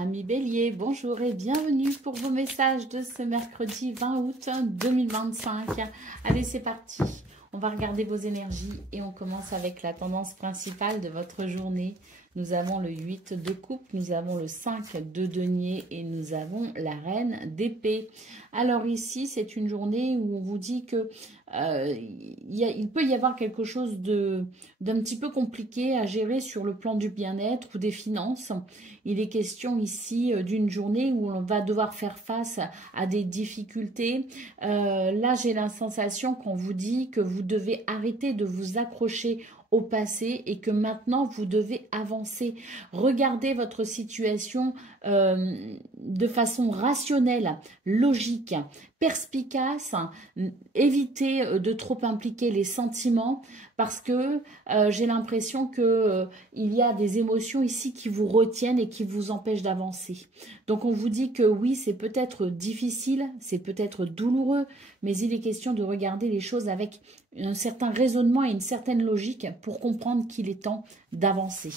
Amis Bélier, bonjour et bienvenue pour vos messages de ce mercredi 20 août 2025. Allez, c'est parti. On va regarder vos énergies et on commence avec la tendance principale de votre journée. Nous avons le 8 de coupe, nous avons le 5 de denier et nous avons la reine d'épée. Alors ici, c'est une journée où on vous dit que il peut y avoir quelque chose d'un petit peu compliqué à gérer sur le plan du bien-être ou des finances. Il est question ici d'une journée où on va devoir faire face à des difficultés. Là, j'ai la sensation qu'on vous dit que vous devez arrêter de vous accrocher au passé et que maintenant vous devez avancer. Regardez votre situation de façon rationnelle, logique, perspicace. Évitez de trop impliquer les sentiments parce que j'ai l'impression que il y a des émotions ici qui vous retiennent et qui vous empêchent d'avancer. Donc on vous dit que oui, c'est peut-être difficile, c'est peut-être douloureux, mais il est question de regarder les choses avec un certain raisonnement et une certaine logique pour comprendre qu'il est temps d'avancer.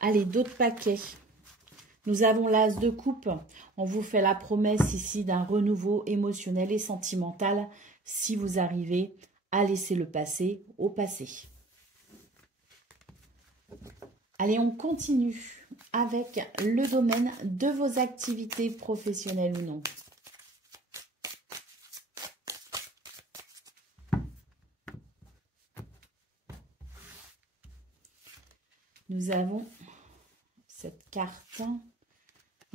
Allez, d'autres paquets. Nous avons l'as de coupe. On vous fait la promesse ici d'un renouveau émotionnel et sentimental si vous arrivez à laisser le passé au passé. Allez, on continue avec le domaine de vos activités professionnelles ou non. Nous avons cette carte.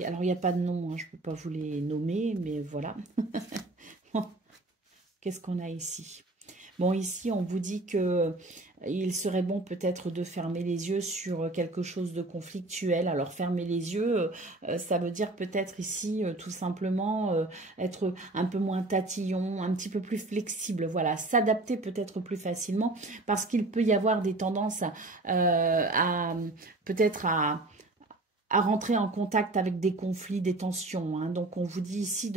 Alors, il n'y a pas de nom, hein, je ne peux pas vous les nommer, mais voilà. Qu'est-ce qu'on a ici? Bon, ici, on vous dit que il serait bon peut-être de fermer les yeux sur quelque chose de conflictuel. Alors, fermer les yeux, ça veut dire peut-être ici, tout simplement, être un peu moins tatillon, un petit peu plus flexible. Voilà, s'adapter peut-être plus facilement parce qu'il peut y avoir des tendances peut-être à rentrer en contact avec des conflits, des tensions. Hein. Donc, on vous dit ici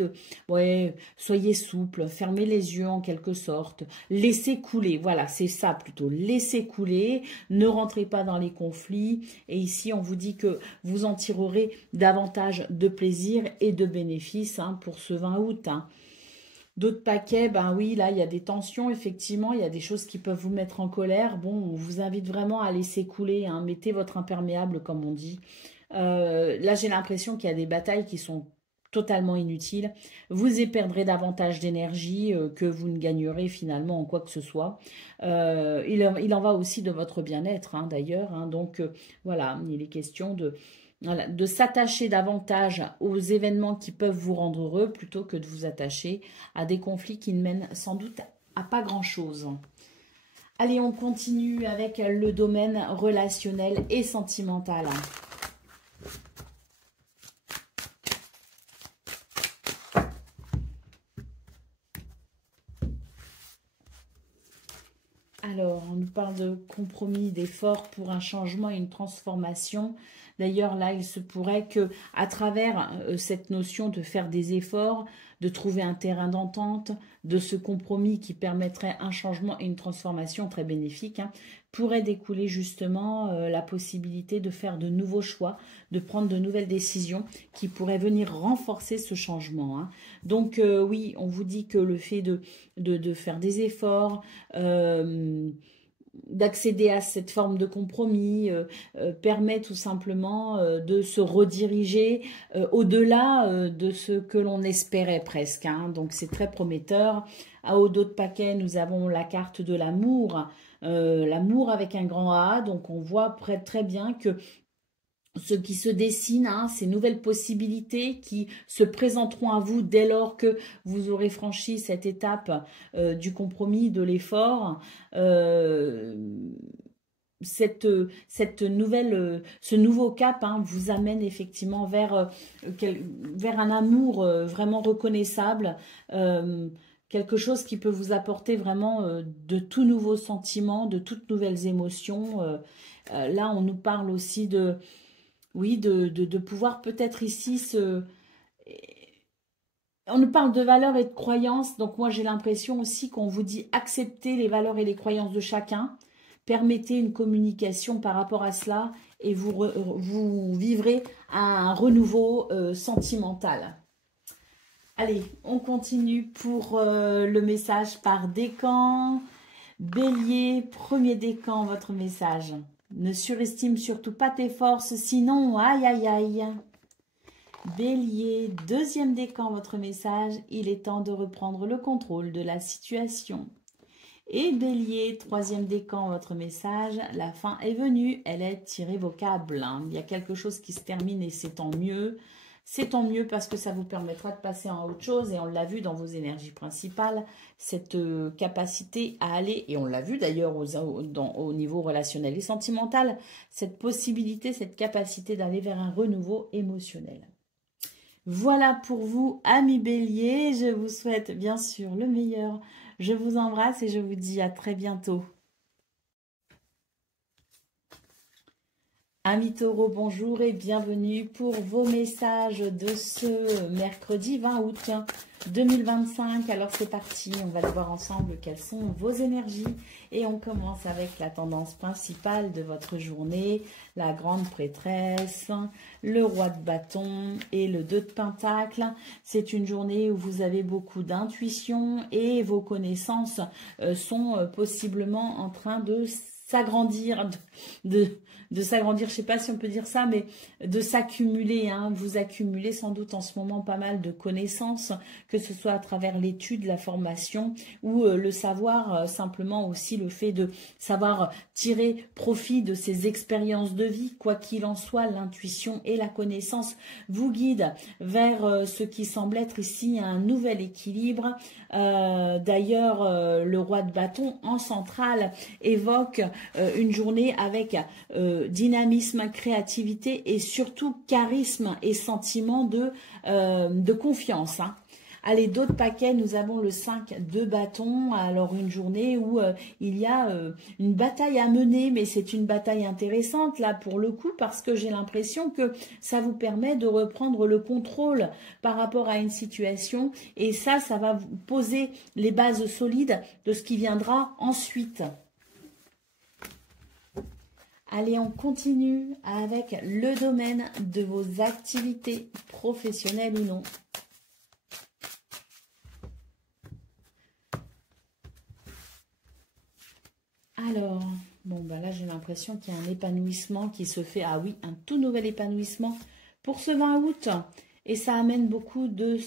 ouais, soyez souple, fermez les yeux en quelque sorte, laissez couler. Voilà, c'est ça plutôt, laissez couler, ne rentrez pas dans les conflits. Et ici, on vous dit que vous en tirerez davantage de plaisir et de bénéfices pour ce 20 août. Hein. D'autres paquets, ben oui, là, il y a des tensions, effectivement, il y a des choses qui peuvent vous mettre en colère. Bon, on vous invite vraiment à laisser couler, hein. Mettez votre imperméable, comme on dit. Là, j'ai l'impression qu'il y a des batailles qui sont totalement inutiles. Vous y perdrez davantage d'énergie que vous ne gagnerez finalement en quoi que ce soit. Il en va aussi de votre bien-être, hein, d'ailleurs. Hein. Donc, voilà, il est question de s'attacher davantage aux événements qui peuvent vous rendre heureux plutôt que de vous attacher à des conflits qui ne mènent sans doute à pas grand-chose. Allez, on continue avec le domaine relationnel et sentimental. Alors, on nous parle de compromis, d'efforts pour un changement et une transformation. D'ailleurs, là, il se pourrait que, à travers cette notion de faire des efforts, de trouver un terrain d'entente, de ce compromis qui permettrait un changement et une transformation très bénéfique, pourrait découler justement la possibilité de faire de nouveaux choix, de prendre de nouvelles décisions qui pourraient venir renforcer ce changement. Hein. Donc, oui, on vous dit que le fait de faire des efforts, d'accéder à cette forme de compromis permet tout simplement de se rediriger au-delà de ce que l'on espérait presque. Hein. Donc c'est très prometteur. À haut d'autres paquets, nous avons la carte de l'amour. L'amour avec un grand A. Donc on voit très bien que ce qui se dessine, ces nouvelles possibilités qui se présenteront à vous dès lors que vous aurez franchi cette étape du compromis, de l'effort. Ce nouveau cap vous amène effectivement vers un amour vraiment reconnaissable, quelque chose qui peut vous apporter vraiment de tout nouveaux sentiments, de toutes nouvelles émotions. Là, on nous parle aussi de pouvoir peut-être ici On nous parle de valeurs et de croyances, donc moi j'ai l'impression aussi qu'on vous dit accepter les valeurs et les croyances de chacun, permettez une communication par rapport à cela et vous vivrez un renouveau sentimental. Allez, on continue pour le message par décan. Bélier, premier décan, votre message. Ne surestime surtout pas tes forces, sinon, aïe, aïe, aïe. Bélier, deuxième décan, votre message. Il est temps de reprendre le contrôle de la situation. Et Bélier, troisième décan, votre message. La fin est venue, elle est irrévocable. Il y a quelque chose qui se termine et c'est tant mieux. C'est tant mieux parce que ça vous permettra de passer à autre chose et on l'a vu dans vos énergies principales, cette capacité à aller, et on l'a vu d'ailleurs au niveau relationnel et sentimental, cette possibilité, cette capacité d'aller vers un renouveau émotionnel. Voilà pour vous, amis Bélier, je vous souhaite bien sûr le meilleur. Je vous embrasse et je vous dis à très bientôt. Amis Taureaux, bonjour et bienvenue pour vos messages de ce mercredi 20 août 2025. Alors c'est parti, on va le voir ensemble quelles sont vos énergies. Et on commence avec la tendance principale de votre journée, la grande prêtresse, le roi de bâton et le 2 de pentacle. C'est une journée où vous avez beaucoup d'intuition et vos connaissances sont possiblement en train de s'agrandir, de s'agrandir, je ne sais pas si on peut dire ça, mais de s'accumuler. Hein. Vous accumulez sans doute en ce moment pas mal de connaissances, que ce soit à travers l'étude, la formation ou le savoir, simplement aussi le fait de savoir tirer profit de ces expériences de vie. Quoi qu'il en soit, l'intuition et la connaissance vous guident vers ce qui semble être ici un nouvel équilibre. D'ailleurs, le roi de bâton en centrale évoque une journée avec dynamisme, créativité et surtout charisme et sentiment de confiance. Hein. Allez, d'autres paquets, nous avons le 5 de bâton. Alors, une journée où il y a une bataille à mener, mais c'est une bataille intéressante, là, pour le coup, parce que j'ai l'impression que ça vous permet de reprendre le contrôle par rapport à une situation. Et ça va vous poser les bases solides de ce qui viendra ensuite. Allez, on continue avec le domaine de vos activités professionnelles ou non. Alors, bon, bah là, j'ai l'impression qu'il y a un épanouissement qui se fait. Ah oui, un tout nouvel épanouissement pour ce 20 août. Et ça amène beaucoup de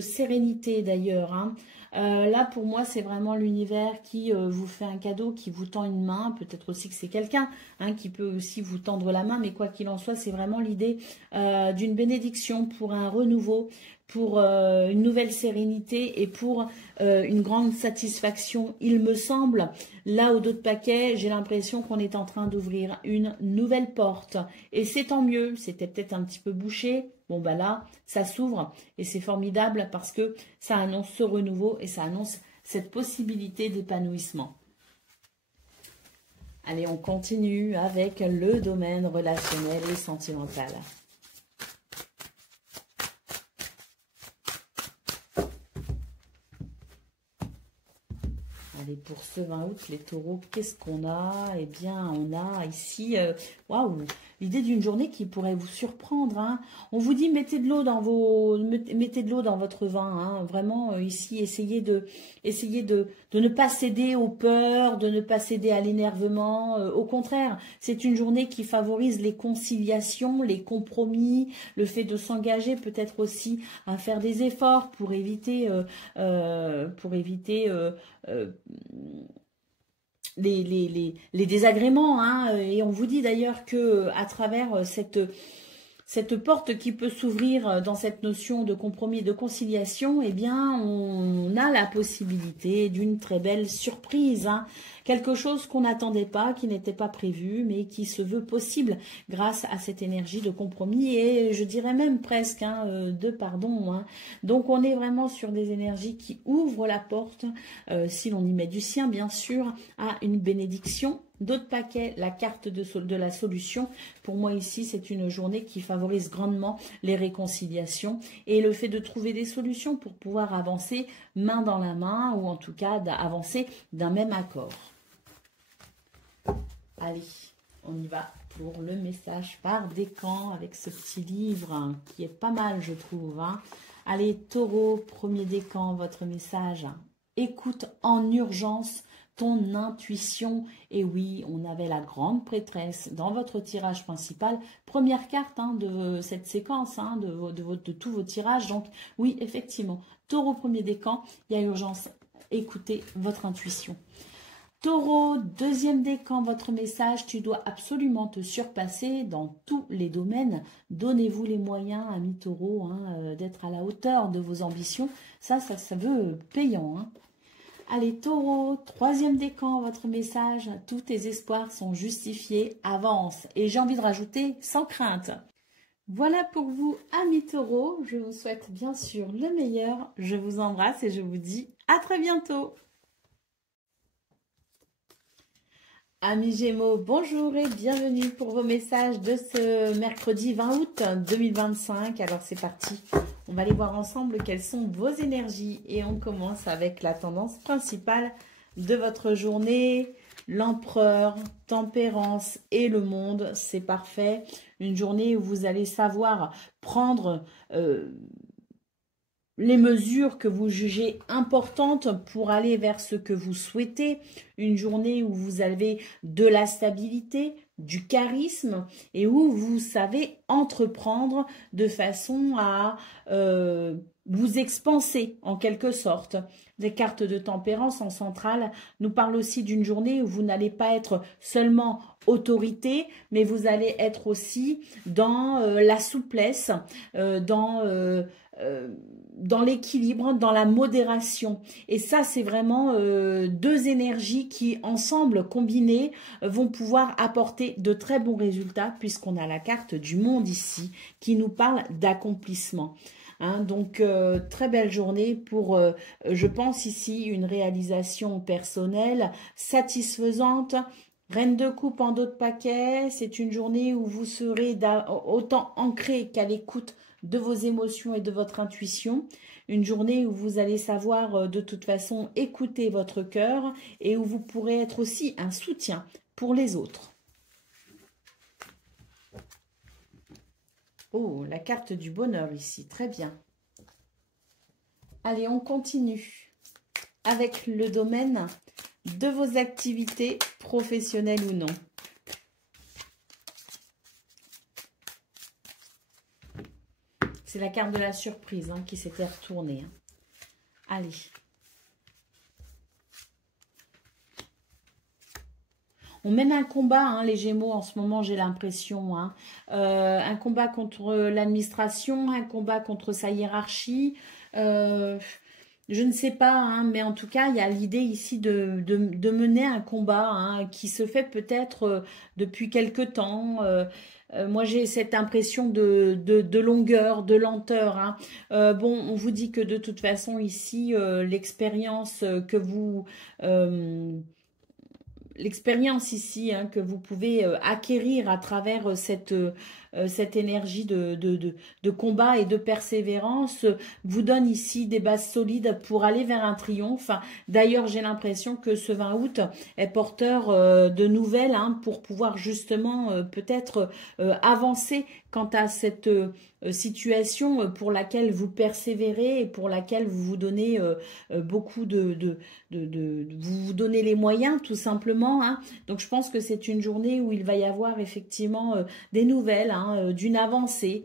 sérénité d'ailleurs. Hein. Là, pour moi, c'est vraiment l'univers qui vous fait un cadeau, qui vous tend une main. Peut-être aussi que c'est quelqu'un qui peut aussi vous tendre la main. Mais quoi qu'il en soit, c'est vraiment l'idée d'une bénédiction pour un renouveau, pour une nouvelle sérénité et pour une grande satisfaction, il me semble. Là, au dos de paquet, j'ai l'impression qu'on est en train d'ouvrir une nouvelle porte. Et c'est tant mieux, c'était peut-être un petit peu bouché. Bon, bah là, ça s'ouvre et c'est formidable parce que ça annonce ce renouveau et ça annonce cette possibilité d'épanouissement. Allez, on continue avec le domaine relationnel et sentimental. Allez, pour ce 20 août, les taureaux, qu'est-ce qu'on a? Eh bien, on a ici, waouh, l'idée d'une journée qui pourrait vous surprendre. Hein. On vous dit, mettez de l'eau dans votre vin. Hein. Vraiment, ici, essayez de ne pas céder aux peurs, de ne pas céder à l'énervement. Au contraire, c'est une journée qui favorise les conciliations, les compromis, le fait de s'engager peut-être aussi à faire des efforts pour éviter les désagréments. Hein. Et on vous dit d'ailleurs que à travers cette porte qui peut s'ouvrir dans cette notion de compromis et de conciliation, eh bien, on a la possibilité d'une très belle surprise. Hein. Quelque chose qu'on n'attendait pas, qui n'était pas prévu, mais qui se veut possible grâce à cette énergie de compromis et je dirais même presque de pardon. Hein. Donc, on est vraiment sur des énergies qui ouvrent la porte, si l'on y met du sien, bien sûr, à une bénédiction. D'autres paquets, la carte de la solution. Pour moi ici, c'est une journée qui favorise grandement les réconciliations et le fait de trouver des solutions pour pouvoir avancer main dans la main ou en tout cas avancer d'un même accord. Allez, on y va pour le message par décan avec ce petit livre hein, qui est pas mal, je trouve. Hein. Allez, taureau, premier décan, votre message. Écoute en urgence ton intuition. Et oui, on avait la grande prêtresse dans votre tirage principal. Première carte hein, de cette séquence, hein, de tous vos tirages. Donc oui, effectivement, taureau, premier décan, il y a urgence. Écoutez votre intuition. Taureau, deuxième décan, votre message, tu dois absolument te surpasser dans tous les domaines. Donnez-vous les moyens, ami taureau, hein, d'être à la hauteur de vos ambitions. Ça veut payant. Hein. Allez, taureau, troisième décan, votre message, tous tes espoirs sont justifiés, avance. Et j'ai envie de rajouter, sans crainte. Voilà pour vous, amis taureau. Je vous souhaite bien sûr le meilleur. Je vous embrasse et je vous dis à très bientôt. Amis Gémeaux, bonjour et bienvenue pour vos messages de ce mercredi 20 août 2025. Alors c'est parti, on va aller voir ensemble quelles sont vos énergies et on commence avec la tendance principale de votre journée. L'empereur, tempérance et le monde, c'est parfait. Une journée où vous allez savoir prendre les mesures que vous jugez importantes pour aller vers ce que vous souhaitez. Une journée où vous avez de la stabilité, du charisme et où vous savez entreprendre de façon à vous expanser en quelque sorte. Les cartes de tempérance en centrale nous parlent aussi d'une journée où vous n'allez pas être seulement autorité, mais vous allez être aussi dans la souplesse, dans l'équilibre, dans la modération. Et ça, c'est vraiment deux énergies qui, ensemble, combinées, vont pouvoir apporter de très bons résultats puisqu'on a la carte du monde ici qui nous parle d'accomplissement. Hein, donc, très belle journée pour, je pense ici, une réalisation personnelle satisfaisante. Reine de coupe en dos de paquet, c'est une journée où vous serez autant ancré qu'à l'écoute de vos émotions et de votre intuition. Une journée où vous allez savoir de toute façon écouter votre cœur et où vous pourrez être aussi un soutien pour les autres. Oh, la carte du bonheur ici, très bien. Allez, on continue avec le domaine de vos activités professionnelles ou non. C'est la carte de la surprise hein, qui s'était retournée. Hein. Allez. On mène un combat, hein, les Gémeaux, en ce moment, j'ai l'impression. Hein. Un combat contre l'administration, un combat contre sa hiérarchie. Je ne sais pas, hein, mais en tout cas, il y a l'idée ici de mener un combat hein, qui se fait peut-être depuis quelque temps. Moi, j'ai cette impression de longueur, de lenteur. Hein. Bon, on vous dit que de toute façon, ici, l'expérience que vous... l'expérience ici hein, que vous pouvez acquérir à travers cette énergie de combat et de persévérance vous donne ici des bases solides pour aller vers un triomphe. D'ailleurs, j'ai l'impression que ce 20 août est porteur de nouvelles hein, pour pouvoir justement peut-être avancer quant à cette situation pour laquelle vous persévérez et pour laquelle vous vous donnez beaucoup vous donnez les moyens tout simplement. Hein. Donc je pense que c'est une journée où il va y avoir effectivement des nouvelles, hein, d'une avancée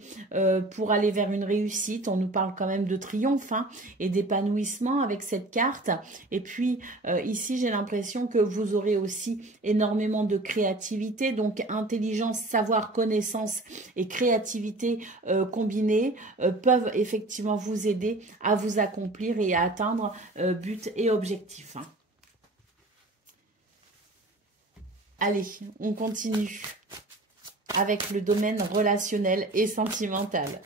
pour aller vers une réussite. On nous parle quand même de triomphe hein, et d'épanouissement avec cette carte. Et puis ici j'ai l'impression que vous aurez aussi énormément de créativité. Donc intelligence, savoir, connaissance et créativité combinées peuvent effectivement vous aider à vous accomplir et à atteindre but et objectif. Hein. Allez, on continue avec le domaine relationnel et sentimental.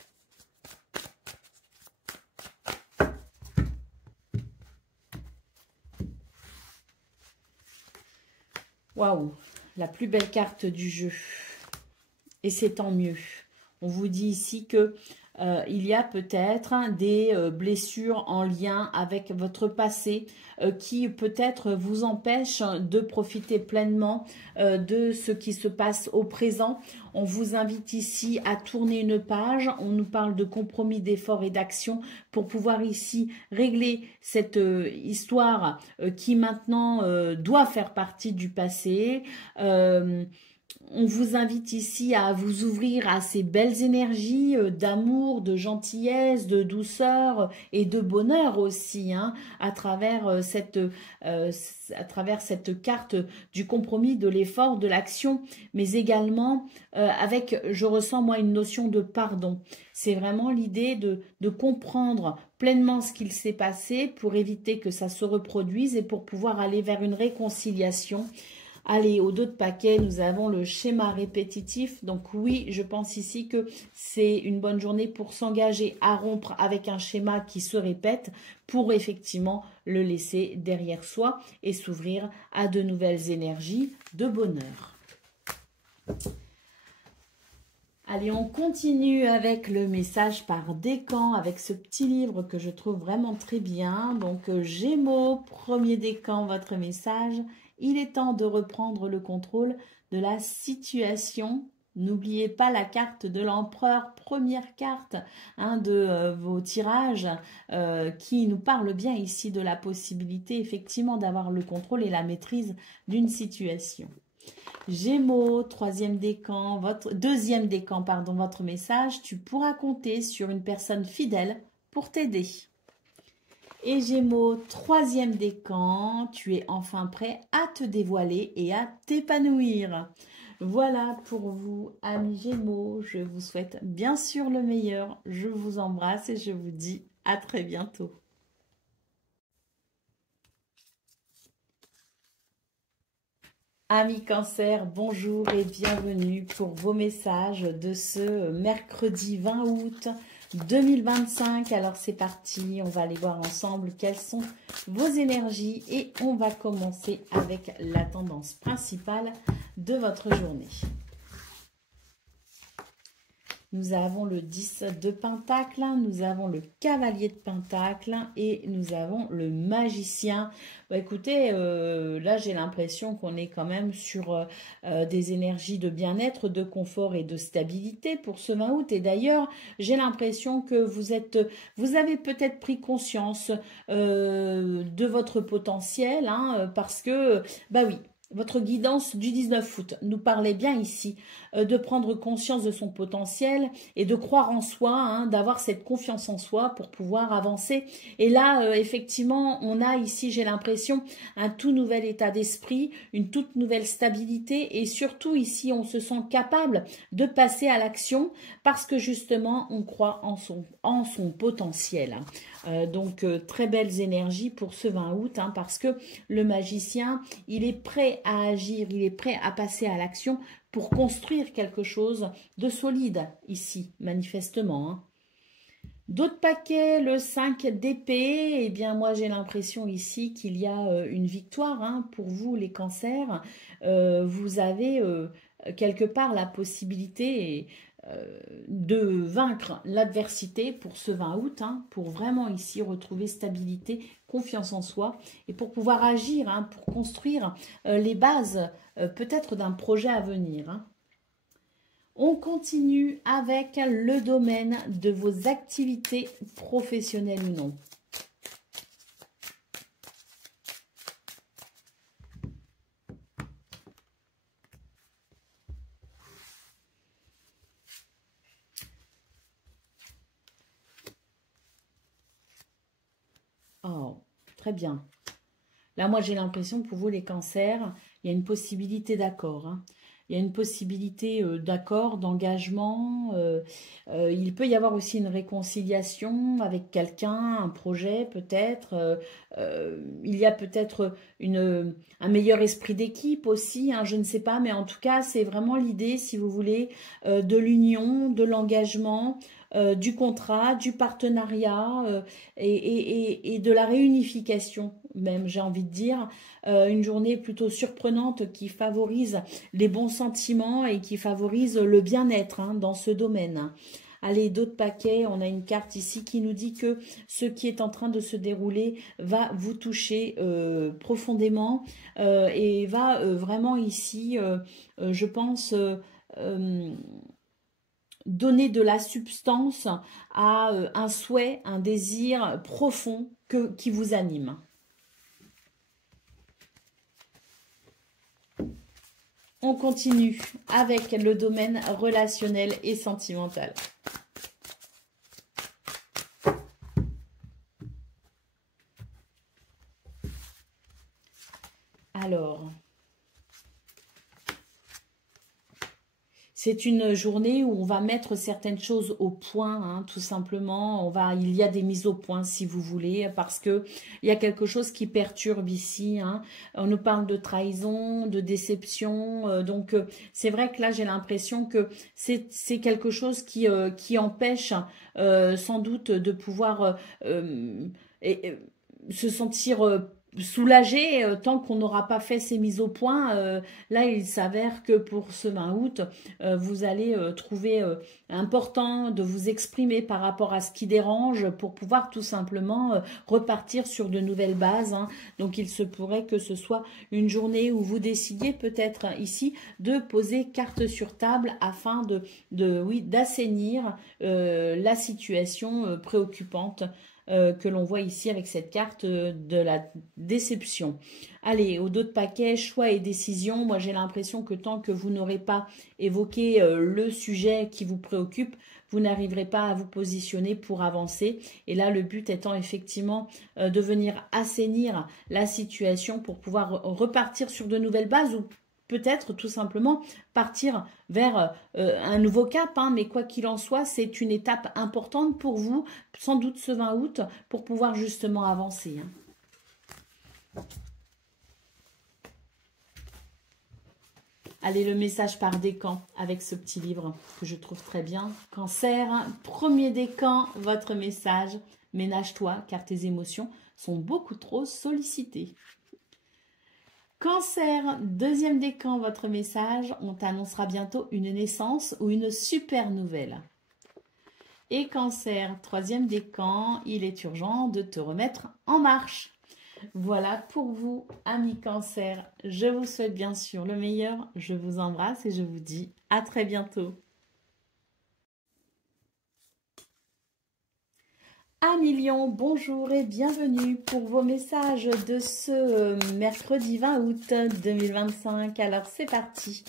Waouh, la plus belle carte du jeu. Et c'est tant mieux. On vous dit ici que il y a peut-être des blessures en lien avec votre passé qui peut-être vous empêchent de profiter pleinement de ce qui se passe au présent. On vous invite ici à tourner une page. On nous parle de compromis, d'efforts et d'action pour pouvoir ici régler cette histoire qui maintenant doit faire partie du passé. On vous invite ici à vous ouvrir à ces belles énergies d'amour, de gentillesse, de douceur et de bonheur aussi, hein, à travers cette carte du compromis, de l'effort, de l'action, mais également avec, je ressens moi, une notion de pardon. C'est vraiment l'idée de comprendre pleinement ce qu'il s'est passé pour éviter que ça se reproduise et pour pouvoir aller vers une réconciliation. Allez, au dos de paquet, nous avons le schéma répétitif. Donc oui, je pense ici que c'est une bonne journée pour s'engager à rompre avec un schéma qui se répète pour effectivement le laisser derrière soi et s'ouvrir à de nouvelles énergies de bonheur. Allez, on continue avec le message par décan, avec ce petit livre que je trouve vraiment très bien. Donc, Gémeaux, premier décan, votre message. Il est temps de reprendre le contrôle de la situation. N'oubliez pas la carte de l'empereur, première carte de vos tirages qui nous parle bien ici de la possibilité effectivement d'avoir le contrôle et la maîtrise d'une situation. Gémeaux, deuxième décan, votre message. Tu pourras compter sur une personne fidèle pour t'aider. Et Gémeaux, troisième décan, tu es enfin prêt à te dévoiler et à t'épanouir. Voilà pour vous, amis Gémeaux. Je vous souhaite bien sûr le meilleur. Je vous embrasse et je vous dis à très bientôt. Amis Cancer, bonjour et bienvenue pour vos messages de ce mercredi 20 août 2025. Alors c'est parti, on va aller voir ensemble quelles sont vos énergies et on va commencer avec la tendance principale de votre journée. Nous avons le 10 de Pentacle, nous avons le Cavalier de Pentacle et nous avons le Magicien. Bah, écoutez, là j'ai l'impression qu'on est quand même sur des énergies de bien-être, de confort et de stabilité pour ce 20 août. Et d'ailleurs, j'ai l'impression que vous avez peut-être pris conscience de votre potentiel, parce que, bah oui, votre guidance du 19 août nous parlait bien ici de prendre conscience de son potentiel et de croire en soi, d'avoir cette confiance en soi pour pouvoir avancer. Et là, effectivement, on a ici, j'ai l'impression, un tout nouvel état d'esprit, une toute nouvelle stabilité et surtout ici, on se sent capable de passer à l'action parce que justement, on croit en son potentiel. Donc, très belles énergies pour ce 20 août parce que le magicien, il est prêt à agir, il est prêt à passer à l'action pour construire quelque chose de solide ici, manifestement. D'autres paquets, le 5 d'épée, eh bien moi j'ai l'impression ici qu'il y a une victoire pour vous les cancers. Vous avez quelque part la possibilité de vaincre l'adversité pour ce 20 août, pour vraiment ici retrouver stabilité, confiance en soi et pour pouvoir agir, pour construire les bases peut-être d'un projet à venir. On continue avec le domaine de vos activités professionnelles ou non. Oh, très bien. Là, moi, j'ai l'impression que pour vous, les cancers, il y a une possibilité d'accord. Il y a une possibilité d'accord, d'engagement. Il peut y avoir aussi une réconciliation avec quelqu'un, un projet peut-être. Il y a peut-être un meilleur esprit d'équipe aussi, je ne sais pas. Mais en tout cas, c'est vraiment l'idée, si vous voulez, de l'union, de l'engagement, du contrat, du partenariat et de la réunification même, j'ai envie de dire. Une journée plutôt surprenante qui favorise les bons sentiments et qui favorise le bien-être dans ce domaine. Allez, d'autres paquets. On a une carte ici qui nous dit que ce qui est en train de se dérouler va vous toucher profondément et va vraiment ici, je pense, donner de la substance à un souhait, un désir profond qui vous anime. On continue avec le domaine relationnel et sentimental. Alors, c'est une journée où on va mettre certaines choses au point, hein, tout simplement. Il y a des mises au point, si vous voulez, parce que il y a quelque chose qui perturbe ici. Hein. On nous parle de trahison, de déception. Donc, c'est vrai que là, j'ai l'impression que c'est quelque chose qui empêche sans doute de pouvoir se sentir soulagé tant qu'on n'aura pas fait ces mises au point. Là, il s'avère que pour ce 20 août, vous allez trouver important de vous exprimer par rapport à ce qui dérange pour pouvoir tout simplement repartir sur de nouvelles bases. Hein. Donc, il se pourrait que ce soit une journée où vous décidiez peut-être ici de poser carte sur table afin d'assainir la situation préoccupante que l'on voit ici avec cette carte de la déception. Allez, au dos de paquet, choix et décision. Moi, j'ai l'impression que tant que vous n'aurez pas évoqué le sujet qui vous préoccupe, vous n'arriverez pas à vous positionner pour avancer. Et là, le but étant effectivement de venir assainir la situation pour pouvoir repartir sur de nouvelles bases ou peut-être tout simplement partir vers un nouveau cap, hein, mais quoi qu'il en soit, c'est une étape importante pour vous, sans doute ce 20 août, pour pouvoir justement avancer. Hein. Allez, le message par décan avec ce petit livre que je trouve très bien. Cancer, premier décan, votre message. Ménage-toi car tes émotions sont beaucoup trop sollicitées. Cancer, deuxième décan, votre message. On t'annoncera bientôt une naissance ou une super nouvelle. Et Cancer, troisième décan, il est urgent de te remettre en marche. Voilà pour vous, amis Cancer. Je vous souhaite bien sûr le meilleur. Je vous embrasse et je vous dis à très bientôt. Amis Lion, bonjour et bienvenue pour vos messages de ce mercredi 20 août 2025. Alors c'est parti,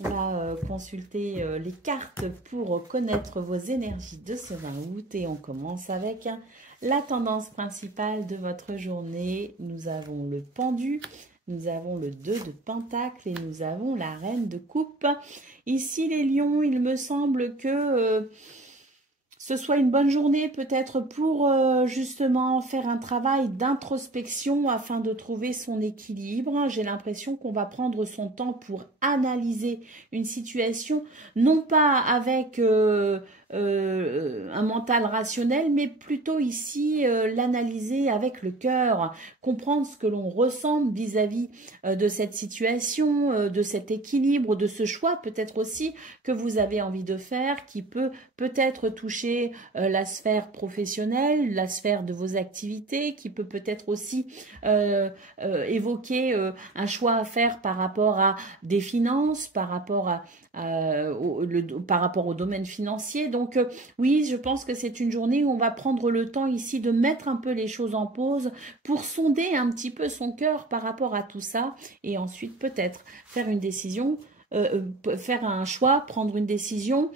on va consulter les cartes pour connaître vos énergies de ce 20 août et on commence avec la tendance principale de votre journée. Nous avons le pendu, nous avons le 2 de pentacle et nous avons la reine de coupe. Ici les lions, il me semble que ce soit une bonne journée peut-être pour justement faire un travail d'introspection afin de trouver son équilibre. J'ai l'impression qu'on va prendre son temps pour analyser une situation, non pas avec un mental rationnel, mais plutôt ici l'analyser avec le cœur, comprendre ce que l'on ressent vis-à-vis de cette situation, de cet équilibre, de ce choix peut-être aussi que vous avez envie de faire, qui peut-être toucher la sphère professionnelle, la sphère de vos activités, qui peut-être aussi évoquer un choix à faire par rapport à des finances, par rapport au domaine financier. Donc oui, je pense que c'est une journée où on va prendre le temps ici de mettre un peu les choses en pause pour sonder un petit peu son cœur par rapport à tout ça et ensuite peut-être faire une décision, faire un choix, prendre une décision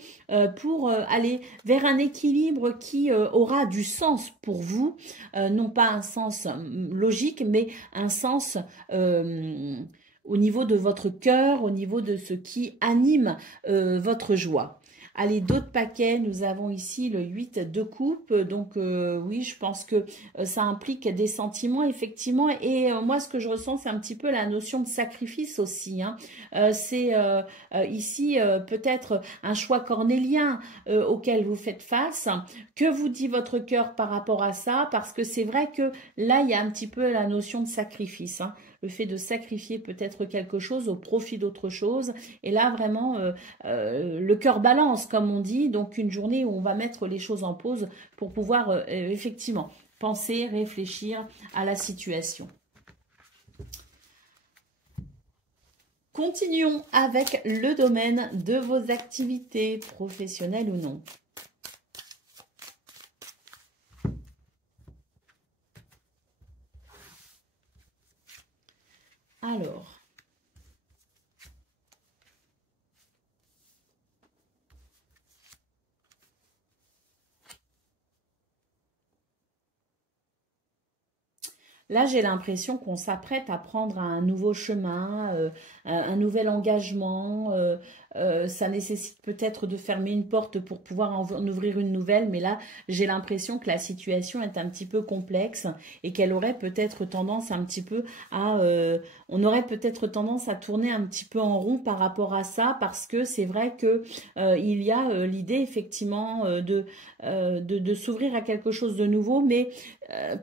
pour aller vers un équilibre qui aura du sens pour vous, non pas un sens logique, mais un sens au niveau de votre cœur, au niveau de ce qui anime votre joie. Allez, d'autres paquets, nous avons ici le 8 de coupe, donc oui, je pense que ça implique des sentiments, effectivement, et moi, ce que je ressens, c'est un petit peu la notion de sacrifice aussi, hein. C'est ici peut-être un choix cornélien auquel vous faites face. Que vous dit votre cœur par rapport à ça? Parce que c'est vrai que là, il y a un petit peu la notion de sacrifice, hein. le fait de sacrifier peut-être quelque chose au profit d'autre chose. Et là, vraiment, le cœur balance, comme on dit. Donc, une journée où on va mettre les choses en pause pour pouvoir effectivement penser, réfléchir à la situation. Continuons avec le domaine de vos activités, professionnelles ou non. Alors, là, j'ai l'impression qu'on s'apprête à prendre un nouveau chemin, un nouvel engagement. Ça nécessite peut-être de fermer une porte pour pouvoir en ouvrir une nouvelle. Mais là, j'ai l'impression que la situation est un petit peu complexe et qu'elle aurait peut-être tendance un petit peu à... on aurait peut-être tendance à tourner un petit peu en rond par rapport à ça, parce que c'est vrai que il y a l'idée effectivement de s'ouvrir à quelque chose de nouveau. Mais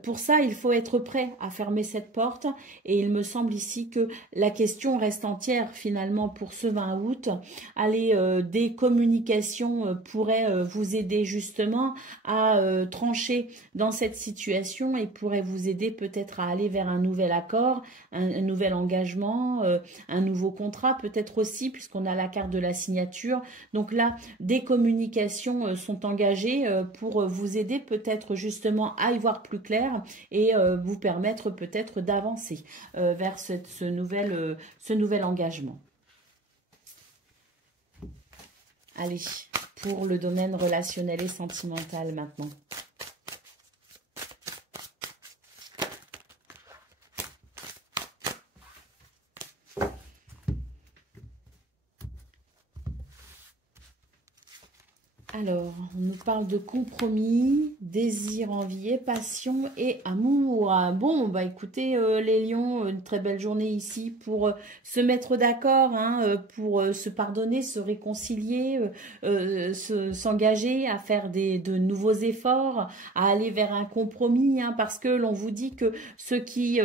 pour ça, il faut être prêt à fermer cette porte, et il me semble ici que la question reste entière finalement pour ce 20 août. Allez, des communications pourraient vous aider justement à trancher dans cette situation et pourraient vous aider peut-être à aller vers un nouvel accord, un nouvel engagement, un nouveau contrat peut-être aussi, puisqu'on a la carte de la signature. Donc là, des communications sont engagées pour vous aider peut-être justement à y voir plus clair et vous permettre peut-être d'avancer vers ce nouvel engagement. Allez, pour le domaine relationnel et sentimental maintenant. Alors, on nous parle de compromis, désir, envie, passion et amour. Bon, bah écoutez, les lions, une très belle journée ici pour se mettre d'accord, hein, pour se pardonner, se réconcilier, s'engager à faire de nouveaux efforts, à aller vers un compromis, hein, parce que l'on vous dit que ce qui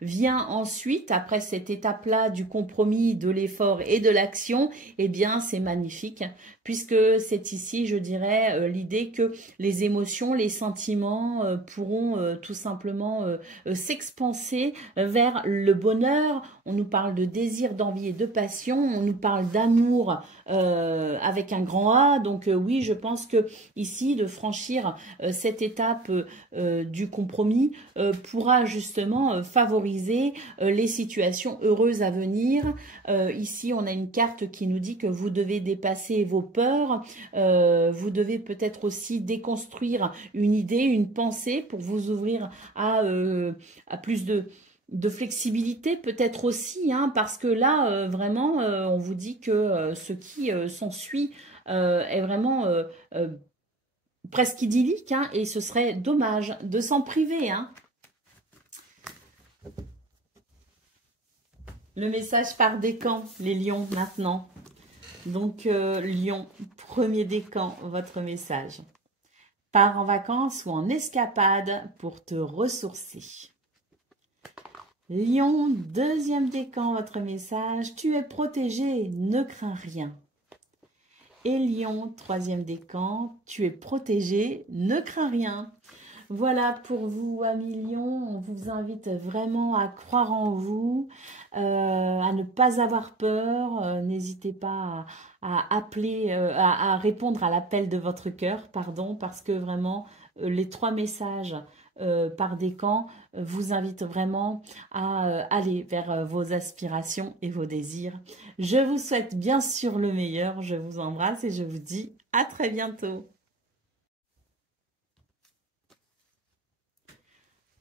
vient ensuite, après cette étape-là du compromis, de l'effort et de l'action, eh bien, c'est magnifique, puisque c'est ici, je dirais, l'idée que les émotions, les sentiments pourront tout simplement s'expanser vers le bonheur. On nous parle de désir, d'envie et de passion. On nous parle d'amour avec un grand A. Donc oui, je pense que ici, de franchir cette étape du compromis pourra justement favoriser les situations heureuses à venir. Ici, on a une carte qui nous dit que vous devez dépasser vos peurs. Vous devez peut-être aussi déconstruire une idée, une pensée pour vous ouvrir à plus de flexibilité peut-être aussi, hein, parce que là, vraiment, on vous dit que ce qui s'ensuit est vraiment presque idyllique, hein, et ce serait dommage de s'en priver, hein. Le message par décan, les lions, maintenant. Donc, Lion, premier décan, votre message. Pars en vacances ou en escapade pour te ressourcer. Lion, deuxième décan, votre message. Tu es protégé, ne crains rien. Et Lion, troisième décan. Tu es protégé, ne crains rien. Voilà pour vous, amis Lions. On vous invite vraiment à croire en vous, à ne pas avoir peur. N'hésitez pas à appeler, à répondre à l'appel de votre cœur, pardon, parce que vraiment, les trois messages par décan vous invitent vraiment à aller vers vos aspirations et vos désirs. Je vous souhaite bien sûr le meilleur. Je vous embrasse et je vous dis à très bientôt.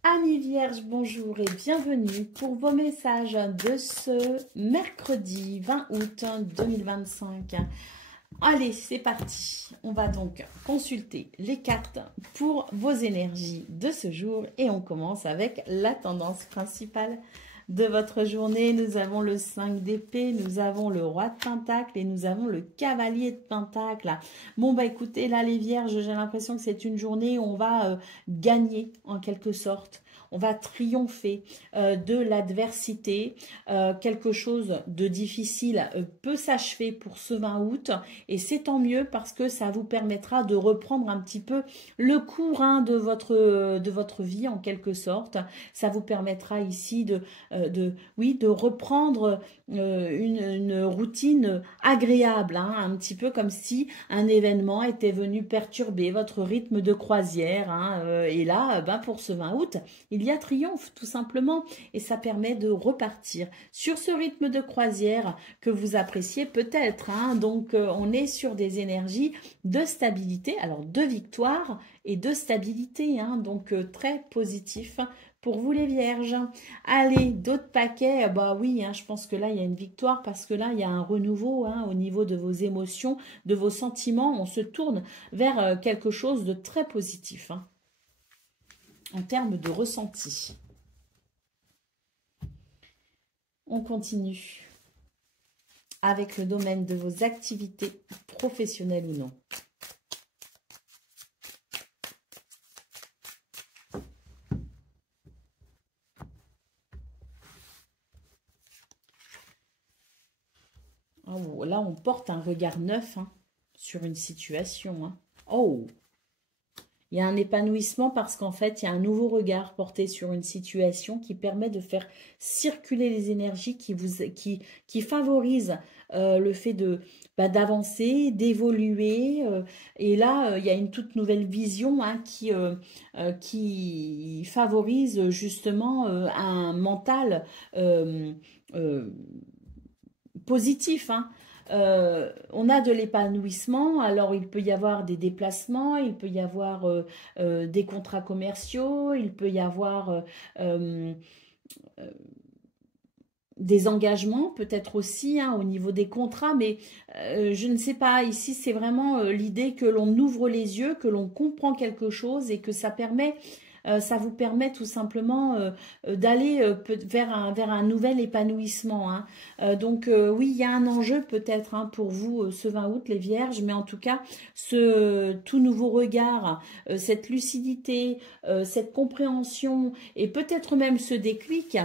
Amis Vierges, bonjour et bienvenue pour vos messages de ce mercredi 20 août 2025. Allez, c'est parti. On va donc consulter les cartes pour vos énergies de ce jour et on commence avec la tendance principale de votre journée. Nous avons le 5 d'épée, nous avons le roi de pentacle et nous avons le cavalier de pentacle. Bon, bah écoutez, là les vierges, j'ai l'impression que c'est une journée où on va gagner en quelque sorte. on va triompher de l'adversité. Quelque chose de difficile peut s'achever pour ce 20 août et c'est tant mieux parce que ça vous permettra de reprendre un petit peu le cours de votre vie en quelque sorte. Ça vous permettra ici de reprendre une routine agréable, un petit peu comme si un événement était venu perturber votre rythme de croisière. Et là, pour ce 20 août, il y a triomphe tout simplement et ça permet de repartir sur ce rythme de croisière que vous appréciez peut-être. Donc, on est sur des énergies de stabilité, alors de victoire et de stabilité, donc très positif pour vous les vierges. Allez, d'autres paquets, bah oui, je pense que là, il y a une victoire parce que là, il y a un renouveau au niveau de vos émotions, de vos sentiments. On se tourne vers quelque chose de très positif en termes de ressenti. On continue avec le domaine de vos activités professionnelles ou non. Oh, là, on porte un regard neuf sur une situation. Oh, il y a un épanouissement parce qu'en fait, il y a un nouveau regard porté sur une situation qui permet de faire circuler les énergies qui favorisent le fait d'avancer, d'évoluer. Et là, il y a une toute nouvelle vision qui favorise justement un mental positif. On a de l'épanouissement, alors il peut y avoir des déplacements, il peut y avoir des contrats commerciaux, il peut y avoir des engagements peut-être aussi au niveau des contrats, mais je ne sais pas, ici c'est vraiment l'idée que l'on ouvre les yeux, que l'on comprend quelque chose et que ça vous permet tout simplement d'aller vers un nouvel épanouissement. Donc oui, il y a un enjeu peut-être pour vous ce 20 août les vierges, mais en tout cas ce tout nouveau regard, cette lucidité, cette compréhension et peut-être même ce déclic,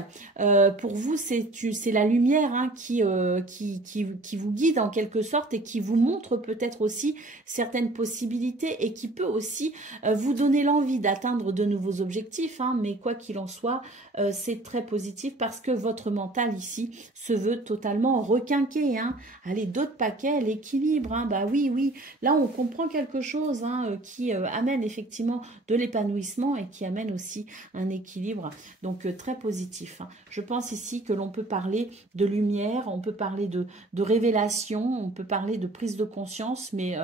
pour vous c'est la lumière qui vous guide en quelque sorte et qui vous montre peut-être aussi certaines possibilités et qui peut aussi vous donner l'envie d'atteindre de nouveaux objectifs, mais quoi qu'il en soit, c'est très positif parce que votre mental ici se veut totalement requinqué. Allez, d'autres paquets, l'équilibre, bah oui, là on comprend quelque chose qui amène effectivement de l'épanouissement et qui amène aussi un équilibre, donc très positif. Je pense ici que l'on peut parler de lumière, on peut parler de révélation, on peut parler de prise de conscience, mais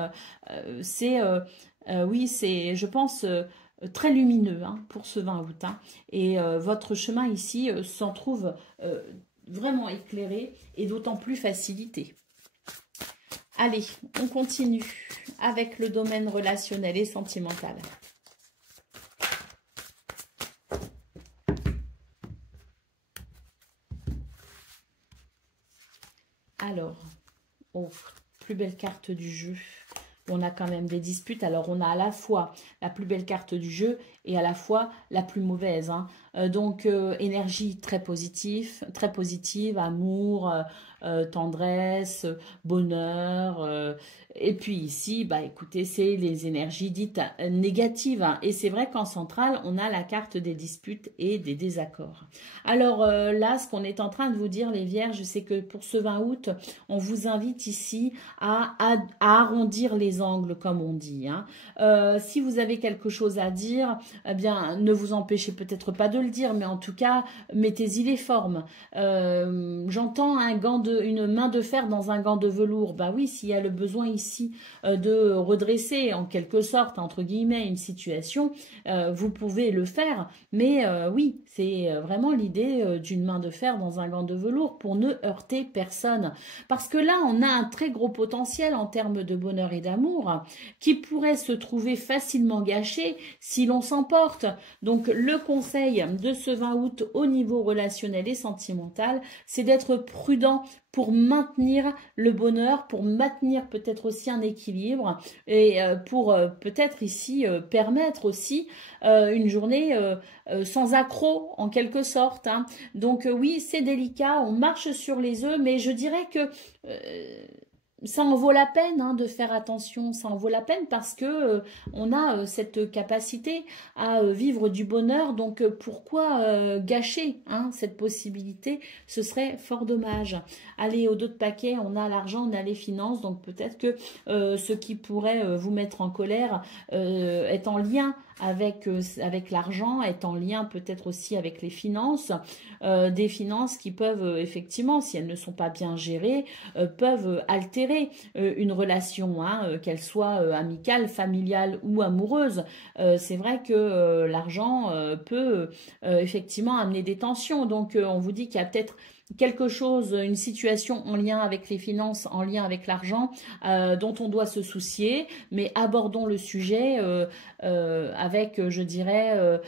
oui, c'est, je pense, très lumineux pour ce 20 août. Et votre chemin ici s'en trouve vraiment éclairé et d'autant plus facilité. Allez, on continue avec le domaine relationnel et sentimental. Alors, oh, plus belle carte du jeu. On a quand même des disputes. Alors, on a à la fois la plus belle carte du jeu et à la fois la plus mauvaise. Donc, énergie très positive, amour, tendresse, bonheur. Et puis ici, bah écoutez, c'est les énergies dites négatives. Et c'est vrai qu'en centrale, on a la carte des disputes et des désaccords. Alors là, ce qu'on est en train de vous dire, les vierges, c'est que pour ce 20 août, on vous invite ici à arrondir les angles, comme on dit. Si vous avez quelque chose à dire, eh bien, ne vous empêchez peut-être pas de le dire, mais en tout cas, mettez-y les formes. J'entends une main de fer dans un gant de velours. Bah oui, s'il y a le besoin ici de redresser en quelque sorte, entre guillemets, une situation, vous pouvez le faire. Mais oui, c'est vraiment l'idée d'une main de fer dans un gant de velours pour ne heurter personne. Parce que là, on a un très gros potentiel en termes de bonheur et d'amour qui pourrait se trouver facilement gâché si l'on s'emporte. Donc, le conseil de ce 20 août au niveau relationnel et sentimental, c'est d'être prudent pour maintenir le bonheur, pour maintenir peut-être aussi un équilibre et pour peut-être ici permettre aussi une journée sans accroc en quelque sorte. Hein. Donc oui, c'est délicat, on marche sur les œufs, mais je dirais que ça en vaut la peine hein, de faire attention, ça en vaut la peine parce que on a cette capacité à vivre du bonheur, donc pourquoi gâcher hein, cette possibilité? Ce serait fort dommage. Allez, au dos de paquet, on a l'argent, on a les finances, donc peut-être que ce qui pourrait vous mettre en colère est en lien avec l'argent, est en lien peut-être aussi avec les finances, des finances qui peuvent effectivement, si elles ne sont pas bien gérées, peuvent altérer une relation, hein, qu'elle soit amicale, familiale ou amoureuse. C'est vrai que l'argent peut effectivement amener des tensions, donc on vous dit qu'il y a peut-être quelque chose, une situation en lien avec les finances, en lien avec l'argent, dont on doit se soucier, mais abordons le sujet avec, je dirais,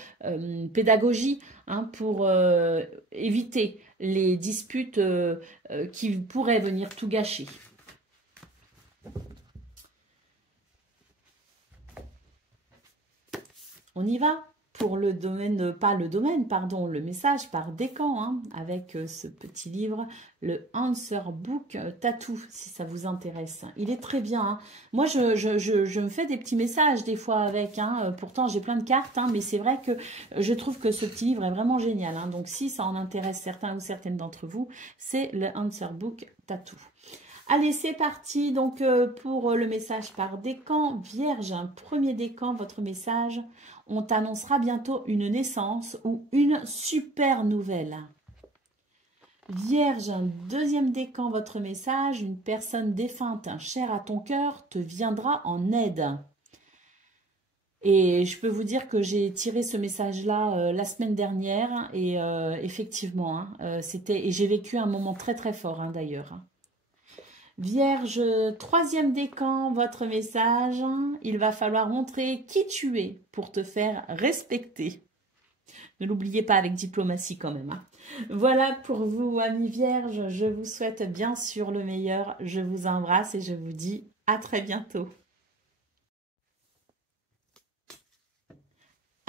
pédagogie, hein, pour éviter les disputes qui pourraient venir tout gâcher. On y va pour le domaine, pas le domaine, pardon, le message par Décan, hein, avec ce petit livre, le Answer Book Tattoo, si ça vous intéresse. Il est très bien. Hein. Moi, je me fais des petits messages des fois avec, hein, pourtant j'ai plein de cartes, hein, mais c'est vrai que je trouve que ce petit livre est vraiment génial. Hein, donc si ça en intéresse certains ou certaines d'entre vous, c'est le Answer Book Tattoo. Allez, c'est parti donc pour le message par Décan. Vierge, premier décan, votre message. On t'annoncera bientôt une naissance ou une super nouvelle. Vierge, deuxième décan, votre message. Une personne défunte, chère à ton cœur, te viendra en aide. Et je peux vous dire que j'ai tiré ce message-là la semaine dernière. Et effectivement, hein, et j'ai vécu un moment très très fort hein, d'ailleurs. Vierge, troisième décan, votre message. Il va falloir montrer qui tu es pour te faire respecter. Ne l'oubliez pas avec diplomatie quand même. Hein. Voilà pour vous, amis vierges. Je vous souhaite bien sûr le meilleur. Je vous embrasse et je vous dis à très bientôt.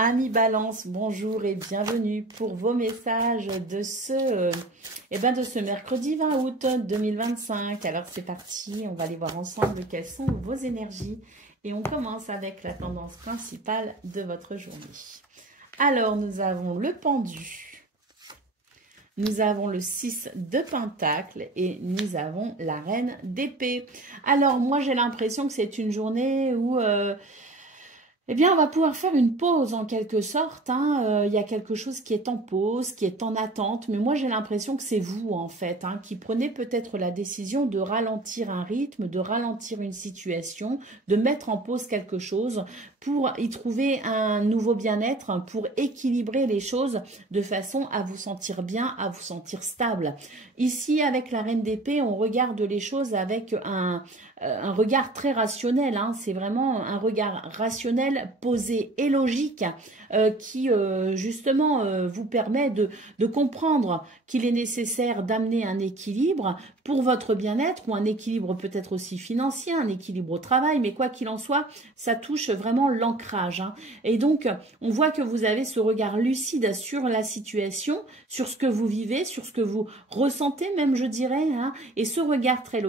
Amis Balance, bonjour et bienvenue pour vos messages de ce mercredi 20 août 2025. Alors c'est parti, on va aller voir ensemble quelles sont vos énergies et on commence avec la tendance principale de votre journée. Alors nous avons le pendu, nous avons le 6 de Pentacle et nous avons la reine d'épée. Alors moi j'ai l'impression que c'est une journée où... eh bien, on va pouvoir faire une pause en quelque sorte. Hein. Il y a quelque chose qui est en pause, qui est en attente. Mais moi, j'ai l'impression que c'est vous, en fait, hein, qui prenez peut-être la décision de ralentir un rythme, de ralentir une situation, de mettre en pause quelque chose pour y trouver un nouveau bien-être, pour équilibrer les choses de façon à vous sentir bien, à vous sentir stable. Ici, avec la reine d'épée, on regarde les choses avec un regard très rationnel. Hein. C'est vraiment un regard rationnel, posé et logique qui, justement, vous permet de comprendre qu'il est nécessaire d'amener un équilibre pour votre bien-être ou un équilibre peut-être aussi financier, un équilibre au travail, mais quoi qu'il en soit, ça touche vraiment l'ancrage. Hein. Et donc, on voit que vous avez ce regard lucide sur la situation, sur ce que vous vivez, sur ce que vous ressentez même, je dirais, hein, et ce regard très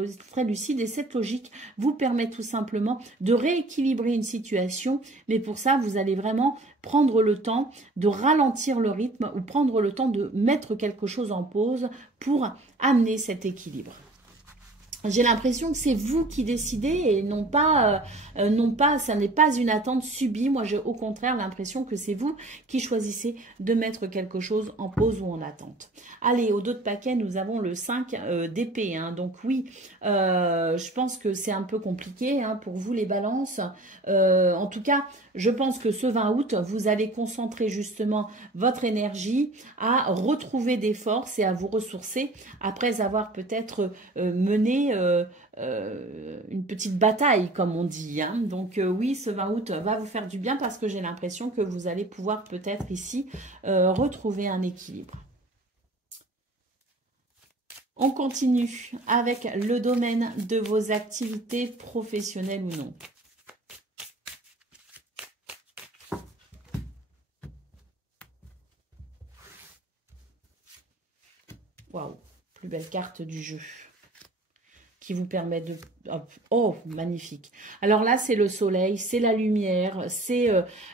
lucide et cette logique vous permet tout simplement de rééquilibrer une situation, mais pour ça, vous allez vraiment prendre le temps de ralentir le rythme ou prendre le temps de mettre quelque chose en pause pour amener cet équilibre. J'ai l'impression que c'est vous qui décidez et non pas, ça n'est pas une attente subie. Moi, j'ai au contraire l'impression que c'est vous qui choisissez de mettre quelque chose en pause ou en attente. Allez, au dos de paquet, nous avons le 5 d'épée. Hein. Donc oui, je pense que c'est un peu compliqué hein, pour vous les balances. En tout cas, je pense que ce 20 août, vous allez concentrer justement votre énergie à retrouver des forces et à vous ressourcer après avoir peut-être mené une petite bataille comme on dit. Hein. Donc oui, ce 20 août va vous faire du bien parce que j'ai l'impression que vous allez pouvoir peut-être ici retrouver un équilibre. On continue avec le domaine de vos activités professionnelles ou non. Waouh, plus belle carte du jeu qui vous permet de... Oh, magnifique. Alors là, c'est le soleil, c'est la lumière, c'est...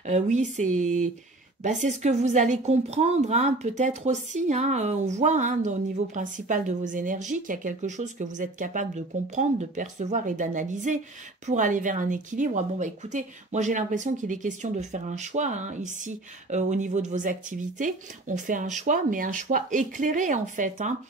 oui, c'est... Bah, c'est ce que vous allez comprendre, hein, peut-être aussi, hein, on voit hein, au niveau principal de vos énergies qu'il y a quelque chose que vous êtes capable de comprendre, de percevoir et d'analyser pour aller vers un équilibre. Bon, bah écoutez, moi j'ai l'impression qu'il est question de faire un choix hein, ici au niveau de vos activités. On fait un choix, mais un choix éclairé en fait, hein.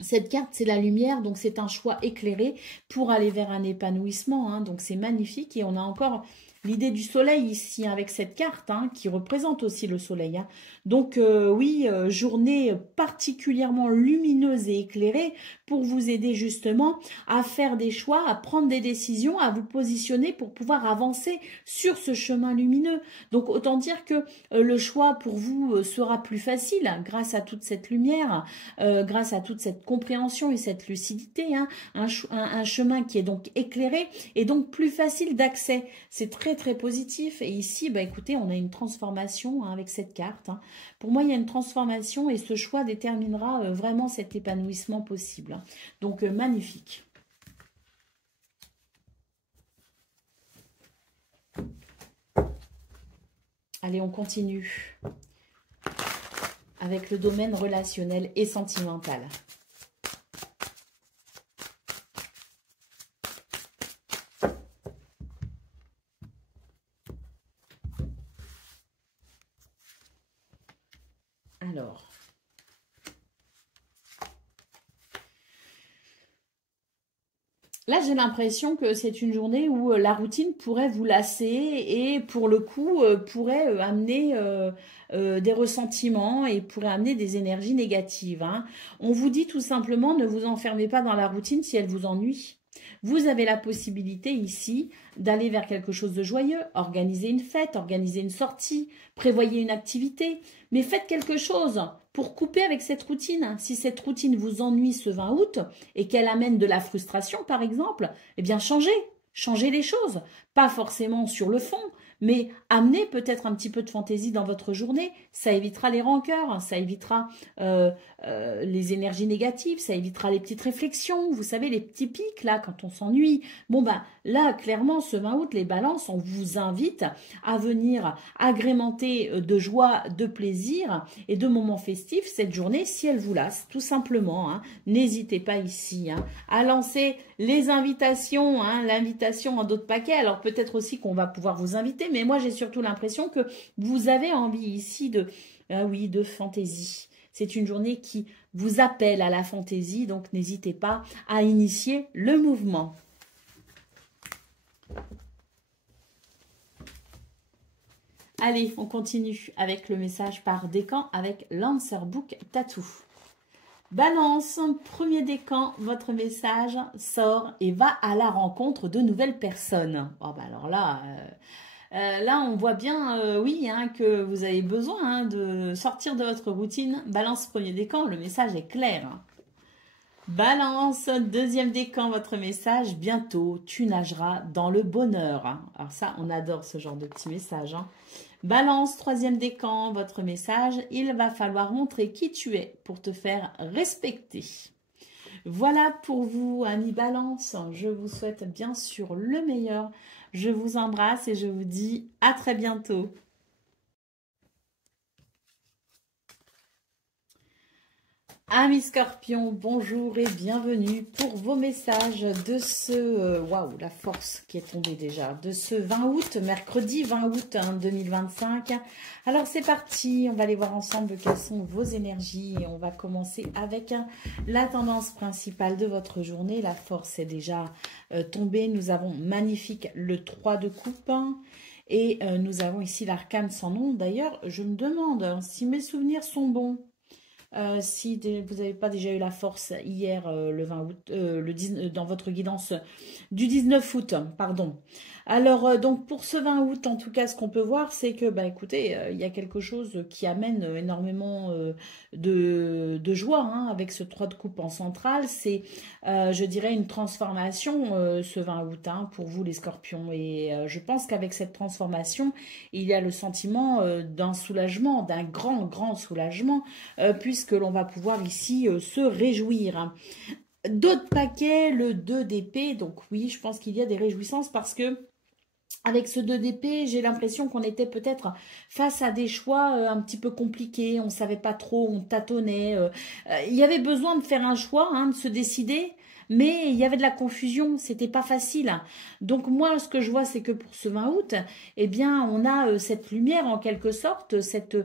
Cette carte, c'est la lumière, donc c'est un choix éclairé pour aller vers un épanouissement. Hein, donc c'est magnifique et on a encore l'idée du soleil ici avec cette carte hein, qui représente aussi le soleil. Hein. Donc oui, journée particulièrement lumineuse et éclairée pour vous aider justement à faire des choix, à prendre des décisions, à vous positionner pour pouvoir avancer sur ce chemin lumineux. Donc autant dire que le choix pour vous sera plus facile grâce à toute cette lumière, grâce à toute cette compréhension et cette lucidité. Hein, un chemin qui est donc éclairé et donc plus facile d'accès. C'est très très positif et ici bah écoutez on a une transformation hein, avec cette carte hein. Pour moi il y a une transformation et ce choix déterminera vraiment cet épanouissement possible hein. Donc magnifique. Allez on continue avec le domaine relationnel et sentimental. Alors, là j'ai l'impression que c'est une journée où la routine pourrait vous lasser et pour le coup pourrait amener des ressentiments et pourrait amener des énergies négatives. Hein. On vous dit tout simplement ne vous enfermez pas dans la routine si elle vous ennuie. Vous avez la possibilité ici d'aller vers quelque chose de joyeux, organiser une fête, organiser une sortie, prévoyez une activité, mais faites quelque chose pour couper avec cette routine. Si cette routine vous ennuie ce 20 août et qu'elle amène de la frustration par exemple, eh bien changez les choses, pas forcément sur le fond, mais amenez peut-être un petit peu de fantaisie dans votre journée, ça évitera les rancœurs, ça évitera les énergies négatives, ça évitera les petites réflexions, vous savez, les petits pics, là, quand on s'ennuie. Bon, ben, là, clairement, ce 20 août, les balances, on vous invite à venir agrémenter de joie, de plaisir et de moments festifs cette journée, si elle vous lasse, tout simplement. Hein. N'hésitez pas ici hein, à lancer les invitations, hein, l'invitation en d'autres paquets. Alors, peut-être aussi qu'on va pouvoir vous inviter, mais moi, j'ai surtout l'impression que vous avez envie ici de, oui, de fantaisie. C'est une journée qui vous appelle à la fantaisie, donc n'hésitez pas à initier le mouvement. Allez, on continue avec le message par décan avec l'Answer Book Tattoo. Balance, premier décan, votre message sort et va à la rencontre de nouvelles personnes. Oh bah alors là... là, on voit bien, oui, hein, que vous avez besoin hein, de sortir de votre routine. Balance, premier décan, le message est clair. Balance, deuxième décan, votre message. Bientôt, tu nageras dans le bonheur. Alors ça, on adore ce genre de petit message. Hein. Balance, troisième décan, votre message. Il va falloir montrer qui tu es pour te faire respecter. Voilà pour vous, amis Balance. Je vous souhaite bien sûr le meilleur. Je vous embrasse et je vous dis à très bientôt. Amis Scorpions, bonjour et bienvenue pour vos messages de ce... Waouh, la force qui est tombée déjà. De ce 20 août, mercredi 20 août 2025. Alors c'est parti, on va aller voir ensemble quelles sont vos énergies. Et on va commencer avec la tendance principale de votre journée. La force est déjà tombée. Nous avons magnifique le 3 de coupe. Et nous avons ici l'arcane sans nom. D'ailleurs, je me demande si mes souvenirs sont bons. Si vous n'avez pas déjà eu la force hier, le 20 août, dans votre guidance du 19 août, pardon. Alors, donc pour ce 20 août, en tout cas, ce qu'on peut voir, c'est que, bah, écoutez, il y a quelque chose qui amène énormément de joie hein, avec ce 3 de coupe en centrale. C'est, je dirais, une transformation ce 20 août hein, pour vous les scorpions. Et je pense qu'avec cette transformation, il y a le sentiment d'un soulagement, d'un grand, grand soulagement, puisque l'on va pouvoir ici se réjouir. Hein. D'autres paquets, le 2 d'épée, donc oui, je pense qu'il y a des réjouissances parce que avec ce 2 d'épée, j'ai l'impression qu'on était peut-être face à des choix un petit peu compliqués, on ne savait pas trop, on tâtonnait. Il y avait besoin de faire un choix, hein, de se décider, mais il y avait de la confusion, c'était pas facile. Donc moi, ce que je vois, c'est que pour ce 20 août, eh bien, on a cette lumière en quelque sorte, cette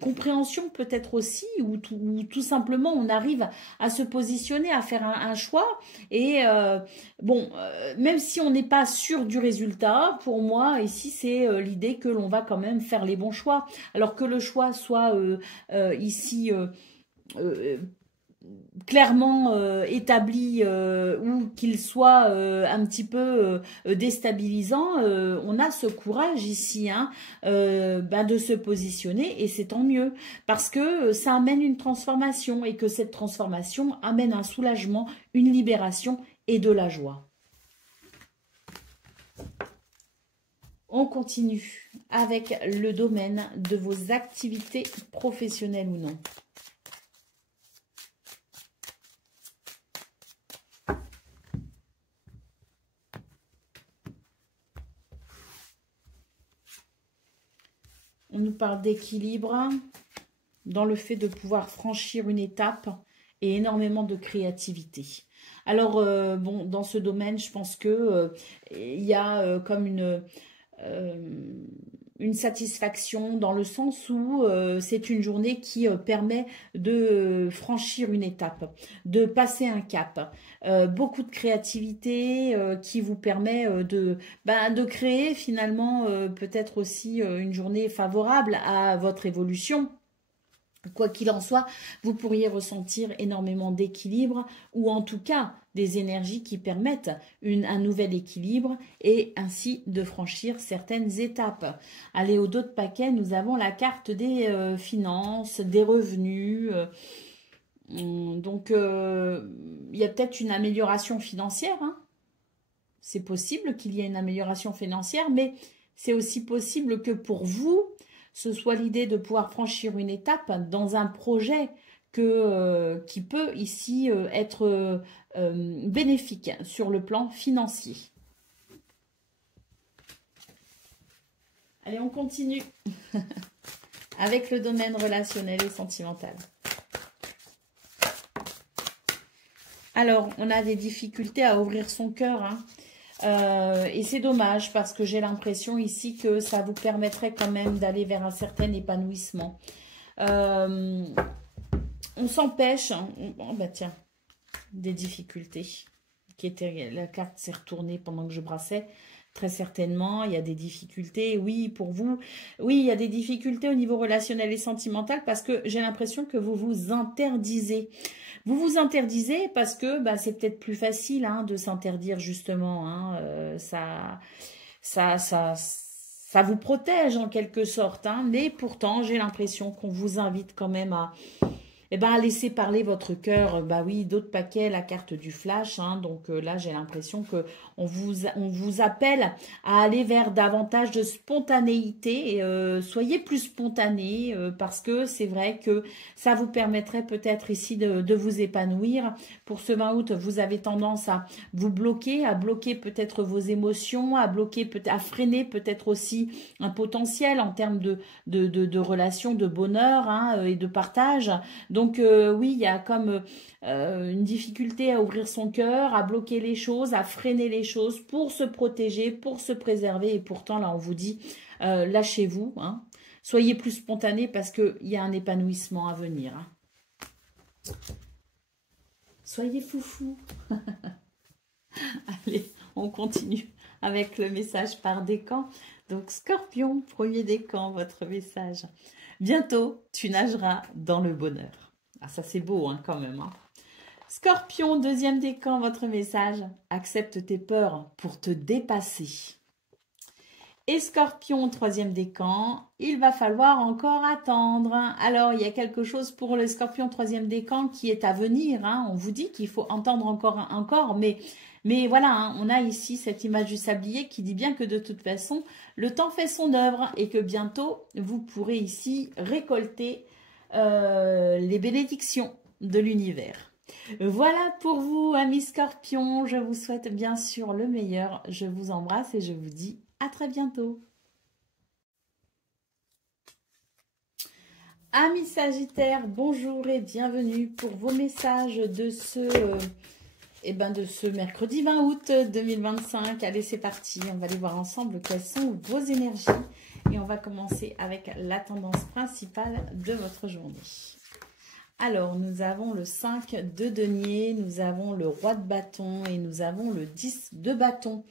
compréhension peut-être aussi, ou tout simplement on arrive à se positionner, à faire un choix. Et bon, même si on n'est pas sûr du résultat, pour moi, ici, c'est l'idée que l'on va quand même faire les bons choix. Alors que le choix soit ici euh, clairement établi ou qu'il soit un petit peu déstabilisant, on a ce courage ici hein, ben de se positionner et c'est tant mieux parce que ça amène une transformation et que cette transformation amène un soulagement, une libération et de la joie. On continue avec le domaine de vos activités professionnelles ou non. On nous parle d'équilibre dans le fait de pouvoir franchir une étape et énormément de créativité. Alors, bon, dans ce domaine, je pense que il y a comme une satisfaction dans le sens où c'est une journée qui permet de franchir une étape, de passer un cap. Beaucoup de créativité qui vous permet de créer finalement peut-être aussi une journée favorable à votre évolution. Quoi qu'il en soit, vous pourriez ressentir énormément d'équilibre ou en tout cas des énergies qui permettent un nouvel équilibre et ainsi de franchir certaines étapes. Allez, au dos de paquet, nous avons la carte des finances, des revenus. Donc, il y a peut-être une amélioration financière. Hein. C'est possible qu'il y ait une amélioration financière, mais c'est aussi possible que pour vous, ce soit l'idée de pouvoir franchir une étape dans un projet qui peut ici être bénéfique sur le plan financier. Allez, on continue avec le domaine relationnel et sentimental. Alors, on a des difficultés à ouvrir son cœur, hein. Et c'est dommage parce que j'ai l'impression ici que ça vous permettrait quand même d'aller vers un certain épanouissement. On s'empêche. Oh, bah tiens, des difficultés. La carte s'est retournée pendant que je brassais. Très certainement, il y a des difficultés. Oui, pour vous. Oui, il y a des difficultés au niveau relationnel et sentimental parce que j'ai l'impression que vous vous interdisez. Vous vous interdisez parce que bah, c'est peut-être plus facile hein, de s'interdire justement. Hein, ça vous protège en quelque sorte. Hein, mais pourtant, j'ai l'impression qu'on vous invite quand même à laissez parler votre cœur. Bah oui, d'autres paquets, la carte du flash. Hein, donc là, j'ai l'impression que on vous appelle à aller vers davantage de spontanéité. Soyez plus spontané parce que c'est vrai que ça vous permettrait peut-être ici de vous épanouir. Pour ce 20 août, vous avez tendance à vous bloquer, à bloquer peut-être vos émotions, à freiner peut-être aussi un potentiel en termes de relations, de bonheur hein, et de partage. Donc oui, il y a comme une difficulté à ouvrir son cœur, à bloquer les choses, à freiner les choses pour se protéger, pour se préserver. Et pourtant, là, on vous dit, lâchez-vous. Hein. Soyez plus spontané parce qu'il y a un épanouissement à venir. Hein. Soyez foufou. Allez, on continue avec le message par décan. Donc, Scorpion, premier décan, votre message. Bientôt, tu nageras dans le bonheur. Ah, ça c'est beau hein, quand même. Hein. Scorpion, deuxième décan, votre message. Accepte tes peurs pour te dépasser. Et Scorpion, troisième décan, il va falloir encore attendre. Alors, il y a quelque chose pour le Scorpion, troisième décan qui est à venir. Hein. On vous dit qu'il faut entendre encore, mais voilà, hein, on a ici cette image du sablier qui dit bien que de toute façon, le temps fait son œuvre et que bientôt, vous pourrez ici récolter les bénédictions de l'univers. Voilà pour vous, amis Scorpions. Je vous souhaite bien sûr le meilleur. Je vous embrasse et je vous dis à très bientôt. Amis Sagittaires, bonjour et bienvenue pour vos messages de ce mercredi 20 août 2025. Allez, c'est parti. On va aller voir ensemble quelles sont vos énergies. Et on va commencer avec la tendance principale de votre journée. Alors, nous avons le 5 de denier, nous avons le roi de bâton et nous avons le 10 de bâton.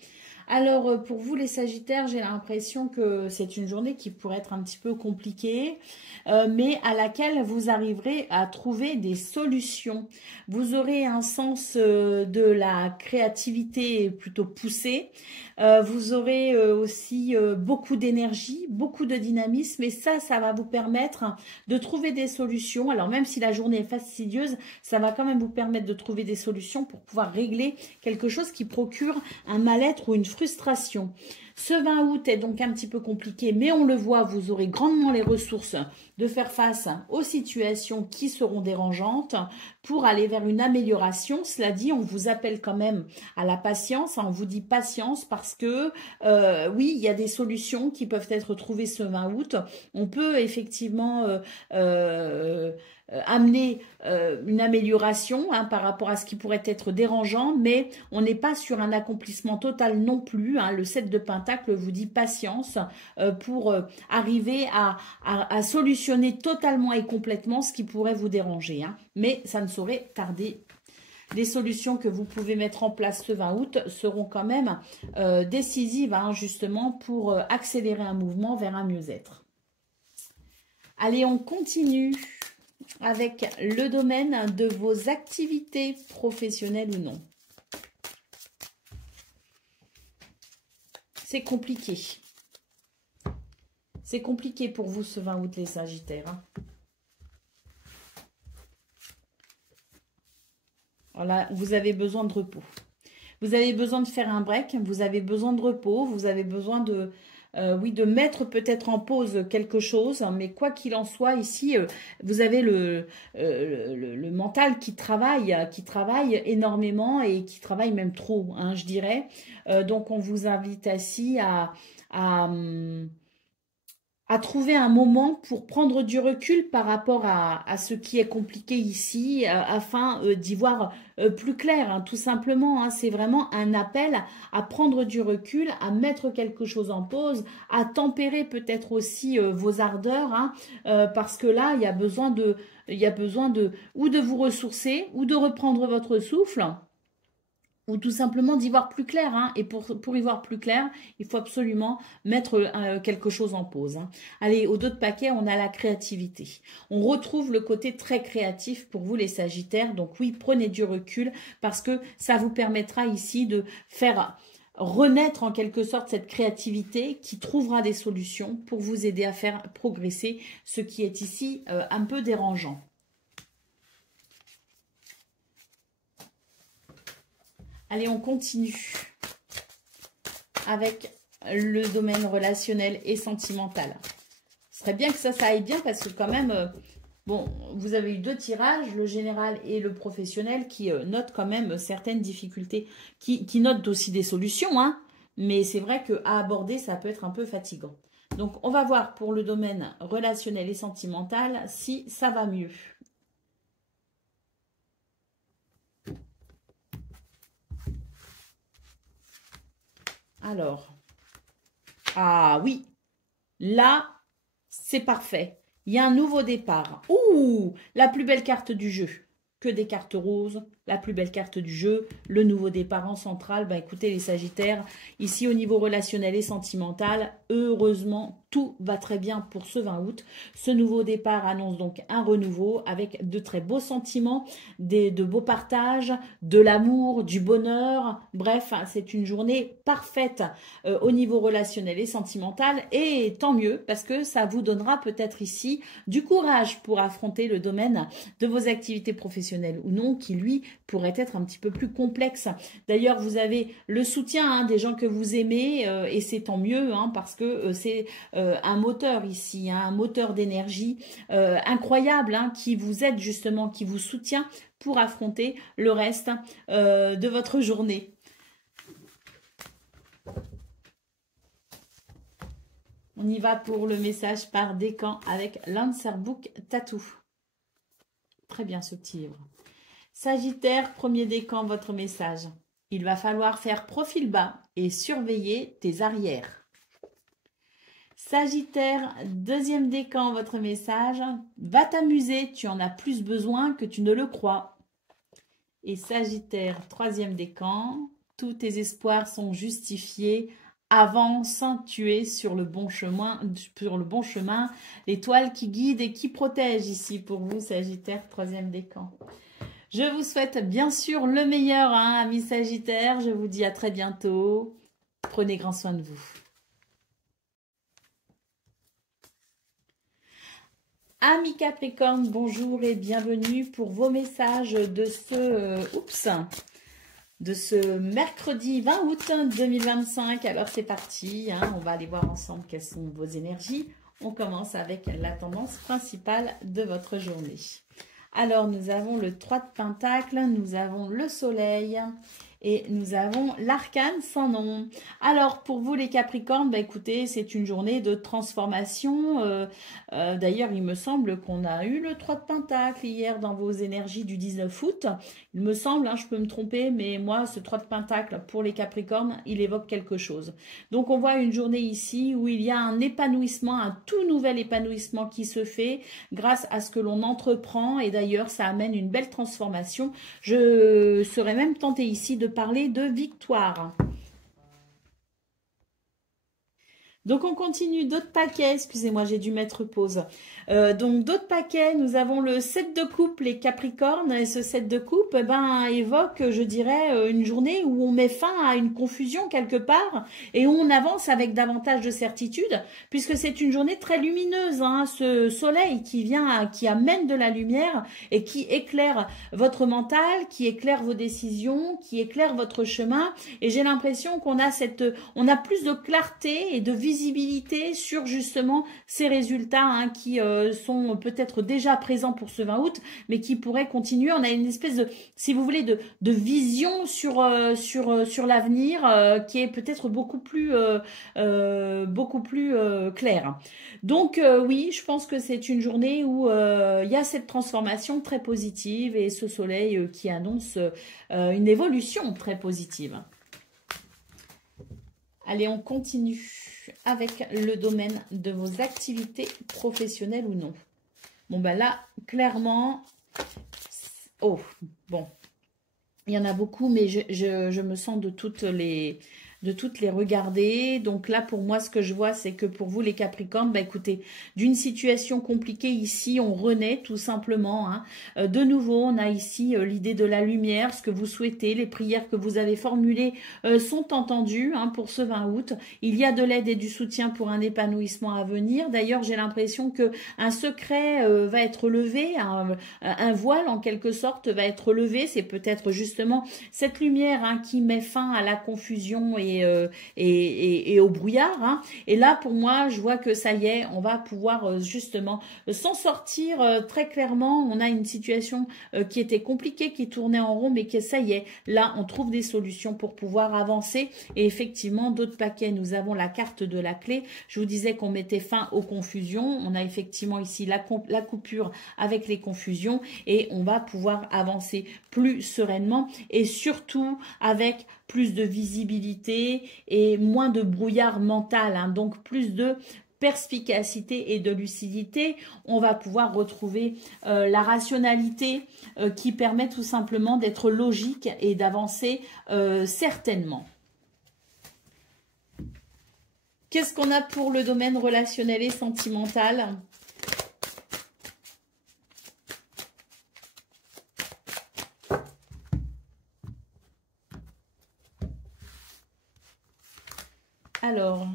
Alors, pour vous les Sagittaires, j'ai l'impression que c'est une journée qui pourrait être un petit peu compliquée, mais à laquelle vous arriverez à trouver des solutions. Vous aurez un sens de la créativité plutôt poussé. Vous aurez aussi beaucoup d'énergie, beaucoup de dynamisme, et ça va vous permettre de trouver des solutions. Alors, même si la journée est fastidieuse, ça va quand même vous permettre de trouver des solutions pour pouvoir régler quelque chose qui procure un mal-être ou une frustration. Ce 20 août est donc un petit peu compliqué, mais on le voit, vous aurez grandement les ressources de faire face aux situations qui seront dérangeantes pour aller vers une amélioration. Cela dit, on vous appelle quand même à la patience, on vous dit patience parce que oui, il y a des solutions qui peuvent être trouvées ce 20 août. On peut effectivement amener une amélioration par rapport à ce qui pourrait être dérangeant, mais on n'est pas sur un accomplissement total non plus. Le 7 de Pentacle vous dit patience pour arriver à solutionner totalement et complètement ce qui pourrait vous déranger. Mais ça ne saurait tarder. Les solutions que vous pouvez mettre en place ce 20 août seront quand même décisives justement pour accélérer un mouvement vers un mieux-être. Allez, on continue avec le domaine de vos activités professionnelles ou non. C'est compliqué. C'est compliqué pour vous ce 20 août les Sagittaires. Voilà, vous avez besoin de repos. Vous avez besoin de faire un break, vous avez besoin de repos, vous avez besoin de... oui, de mettre peut-être en pause quelque chose, mais quoi qu'il en soit, ici, vous avez le mental qui travaille énormément et qui travaille même trop, je dirais. Donc, on vous invite ainsi à trouver un moment pour prendre du recul par rapport à ce qui est compliqué ici, afin d'y voir plus clair, tout simplement. C'est vraiment un appel à prendre du recul, à mettre quelque chose en pause, à tempérer peut-être aussi vos ardeurs, parce que là, il y a besoin ou de vous ressourcer, ou de reprendre votre souffle, ou tout simplement d'y voir plus clair. Et pour y voir plus clair, il faut absolument mettre quelque chose en pause. Allez, au dos de paquet, on a la créativité. On retrouve le côté très créatif pour vous les Sagittaires. Donc oui, prenez du recul parce que ça vous permettra ici de faire renaître en quelque sorte cette créativité qui trouvera des solutions pour vous aider à faire progresser ce qui est ici un peu dérangeant. Allez, on continue avec le domaine relationnel et sentimental. Ce serait bien que ça aille bien parce que quand même, bon, vous avez eu 2 tirages, le général et le professionnel, qui notent quand même certaines difficultés, qui notent aussi des solutions, mais c'est vrai qu'à aborder, ça peut être un peu fatigant. Donc, on va voir pour le domaine relationnel et sentimental si ça va mieux. Alors, ah oui, là, c'est parfait. Il y a un nouveau départ. Ouh, la plus belle carte du jeu. Que des cartes roses, la plus belle carte du jeu, le nouveau départ en centrale. Ben, écoutez les Sagittaires, ici au niveau relationnel et sentimental, heureusement, tout va très bien pour ce 20 août. Ce nouveau départ annonce donc un renouveau avec de très beaux sentiments, de beaux partages, de l'amour, du bonheur. Bref, c'est une journée parfaite au niveau relationnel et sentimental. Et tant mieux parce que ça vous donnera peut-être ici du courage pour affronter le domaine de vos activités professionnelles ou non qui, lui, pourrait être un petit peu plus complexe. D'ailleurs, vous avez le soutien des gens que vous aimez et c'est tant mieux parce que c'est un moteur ici, un moteur d'énergie incroyable qui vous aide justement, qui vous soutient pour affronter le reste de votre journée. On y va pour le message par décan avec l'Answerbook Tattoo. Très bien ce petit livre. Sagittaire, premier décan, votre message. Il va falloir faire profil bas et surveiller tes arrières. Sagittaire, deuxième décan, votre message. Va t'amuser, tu en as plus besoin que tu ne le crois. Et Sagittaire, troisième décan. Tous tes espoirs sont justifiés. Avance, tu es sur le bon chemin. L'étoile qui guide et qui protège ici pour vous, Sagittaire, troisième décan. Je vous souhaite bien sûr le meilleur, amis Sagittaires. Je vous dis à très bientôt. Prenez grand soin de vous. Amis Capricorne, bonjour et bienvenue pour vos messages de ce mercredi 20 août 2025. Alors c'est parti, on va aller voir ensemble quelles sont vos énergies. On commence avec la tendance principale de votre journée. Alors nous avons le 3 de Pentacles, nous avons le Soleil et nous avons l'arcane sans nom. Alors pour vous les Capricornes, écoutez, c'est une journée de transformation. D'ailleurs, il me semble qu'on a eu le 3 de Pentacle hier dans vos énergies du 19 août. Il me semble, je peux me tromper, mais moi, ce 3 de Pentacle pour les Capricornes, il évoque quelque chose. Donc on voit une journée ici où il y a un épanouissement, un tout nouvel épanouissement qui se fait grâce à ce que l'on entreprend. Et d'ailleurs, ça amène une belle transformation. Je serais même tentée ici de parler de victoire. Donc on continue, d'autres paquets, excusez-moi j'ai dû mettre pause. Donc d'autres paquets, nous avons le 7 de coupe, les Capricornes, et ce 7 de coupe évoque, je dirais, une journée où on met fin à une confusion quelque part et où on avance avec davantage de certitude, puisque c'est une journée très lumineuse, ce soleil qui vient, qui amène de la lumière et qui éclaire votre mental, qui éclaire vos décisions, qui éclaire votre chemin, et j'ai l'impression qu'on a on a plus de clarté et de visibilité sur justement ces résultats qui sont peut-être déjà présents pour ce 20 août, mais qui pourraient continuer. On a une espèce de, si vous voulez, de vision sur l'avenir qui est peut-être beaucoup plus claire. Donc oui, je pense que c'est une journée où il y a cette transformation très positive et ce soleil qui annonce une évolution très positive. Allez, on continue avec le domaine de vos activités professionnelles ou non. Bon, là, clairement, oh, bon, il y en a beaucoup, mais je me sens de toutes les regarder. Donc là, pour moi, ce que je vois, c'est que pour vous, les Capricornes, écoutez, d'une situation compliquée ici, on renaît tout simplement. De nouveau, on a ici l'idée de la lumière, ce que vous souhaitez, les prières que vous avez formulées sont entendues pour ce 20 août. Il y a de l'aide et du soutien pour un épanouissement à venir. D'ailleurs, j'ai l'impression que un secret va être levé, un voile en quelque sorte va être levé. C'est peut-être justement cette lumière qui met fin à la confusion et au brouillard. Et là, pour moi, je vois que ça y est, on va pouvoir justement s'en sortir très clairement. On a une situation qui était compliquée, qui tournait en rond, mais que ça y est, là, on trouve des solutions pour pouvoir avancer. Et effectivement, d'autres paquets, nous avons la carte de la clé. Je vous disais qu'on mettait fin aux confusions. On a effectivement ici la coupure avec les confusions et on va pouvoir avancer plus sereinement et surtout avec plus de visibilité et moins de brouillard mental, donc plus de perspicacité et de lucidité. On va pouvoir retrouver la rationalité qui permet tout simplement d'être logique et d'avancer certainement. Qu'est-ce qu'on a pour le domaine relationnel et sentimental ? Alors,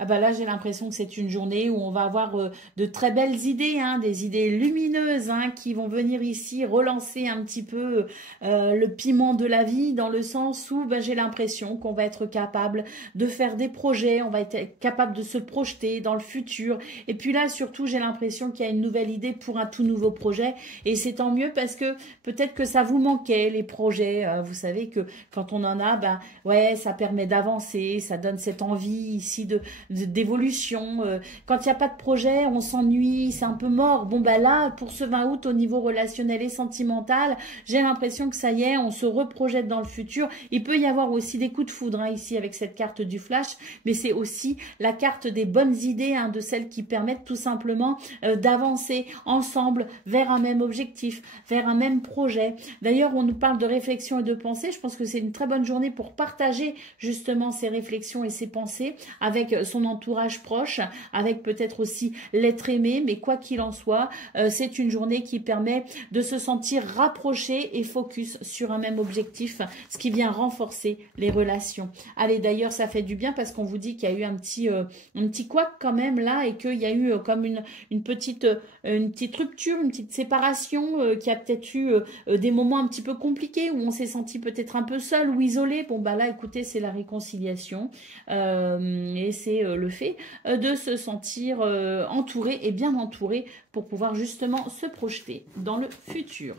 ah bah là, j'ai l'impression que c'est une journée où on va avoir de très belles idées, hein, des idées lumineuses hein, qui vont venir ici relancer un petit peu le piment de la vie, dans le sens où bah, j'ai l'impression qu'on va être capable de faire des projets, on va être capable de se projeter dans le futur. Et puis là, surtout, j'ai l'impression qu'il y a une nouvelle idée pour un tout nouveau projet. Et c'est tant mieux parce que peut-être que ça vous manquait, les projets. Vous savez que quand on en a, bah, ouais, ça permet d'avancer, ça donne cette envie ici d'évolution. Quand il n'y a pas de projet, on s'ennuie, c'est un peu mort. Bon, ben là, pour ce 20 août, au niveau relationnel et sentimental, j'ai l'impression que ça y est, on se reprojette dans le futur. Il peut y avoir aussi des coups de foudre hein, ici avec cette carte du flash, mais c'est aussi la carte des bonnes idées, hein, de celles qui permettent tout simplement d'avancer ensemble vers un même objectif, vers un même projet. D'ailleurs, on nous parle de réflexion et de pensée. Je pense que c'est une très bonne journée pour partager justement ces réflexions et ces pensées avec son entourage proche, avec peut-être aussi l'être aimé, mais quoi qu'il en soit, c'est une journée qui permet de se sentir rapproché et focus sur un même objectif, ce qui vient renforcer les relations. Allez, d'ailleurs, ça fait du bien parce qu'on vous dit qu'il y a eu un petit couac quand même là et qu'il y a eu comme une petite rupture, une petite séparation, qui a peut-être eu des moments un petit peu compliqués où on s'est senti peut-être un peu seul ou isolé. Bon, bah là, écoutez, c'est la réconciliation et c'est le fait de se sentir entouré et bien entouré pour pouvoir justement se projeter dans le futur.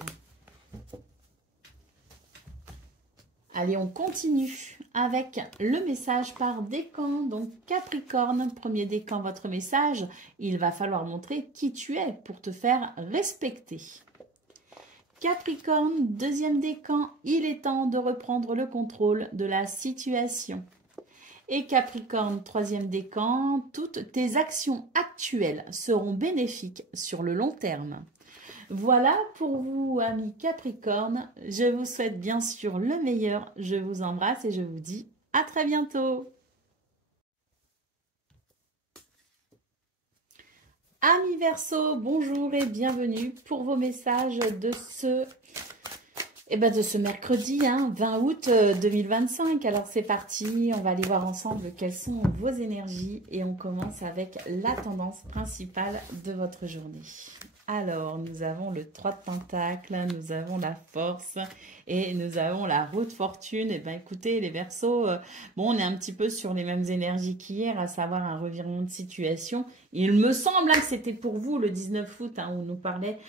Allez, on continue avec le message par décan. Donc Capricorne, premier décan, votre message, il va falloir montrer qui tu es pour te faire respecter. Capricorne, deuxième décan, il est temps de reprendre le contrôle de la situation. Et Capricorne, troisième décan, toutes tes actions actuelles seront bénéfiques sur le long terme. Voilà pour vous, amis Capricorne. Je vous souhaite bien sûr le meilleur. Je vous embrasse et je vous dis à très bientôt. Amis Verseau, bonjour et bienvenue pour vos messages de ce mercredi, hein, 20 août 2025. Alors c'est parti, on va aller voir ensemble quelles sont vos énergies et on commence avec la tendance principale de votre journée. Alors, nous avons le 3 de Pentacles, nous avons la force et nous avons la roue de fortune. Et bien, écoutez, les Verseaux, bon, on est un petit peu sur les mêmes énergies qu'hier, à savoir un revirement de situation. Il me semble que c'était pour vous le 19 août, hein, où on nous parlait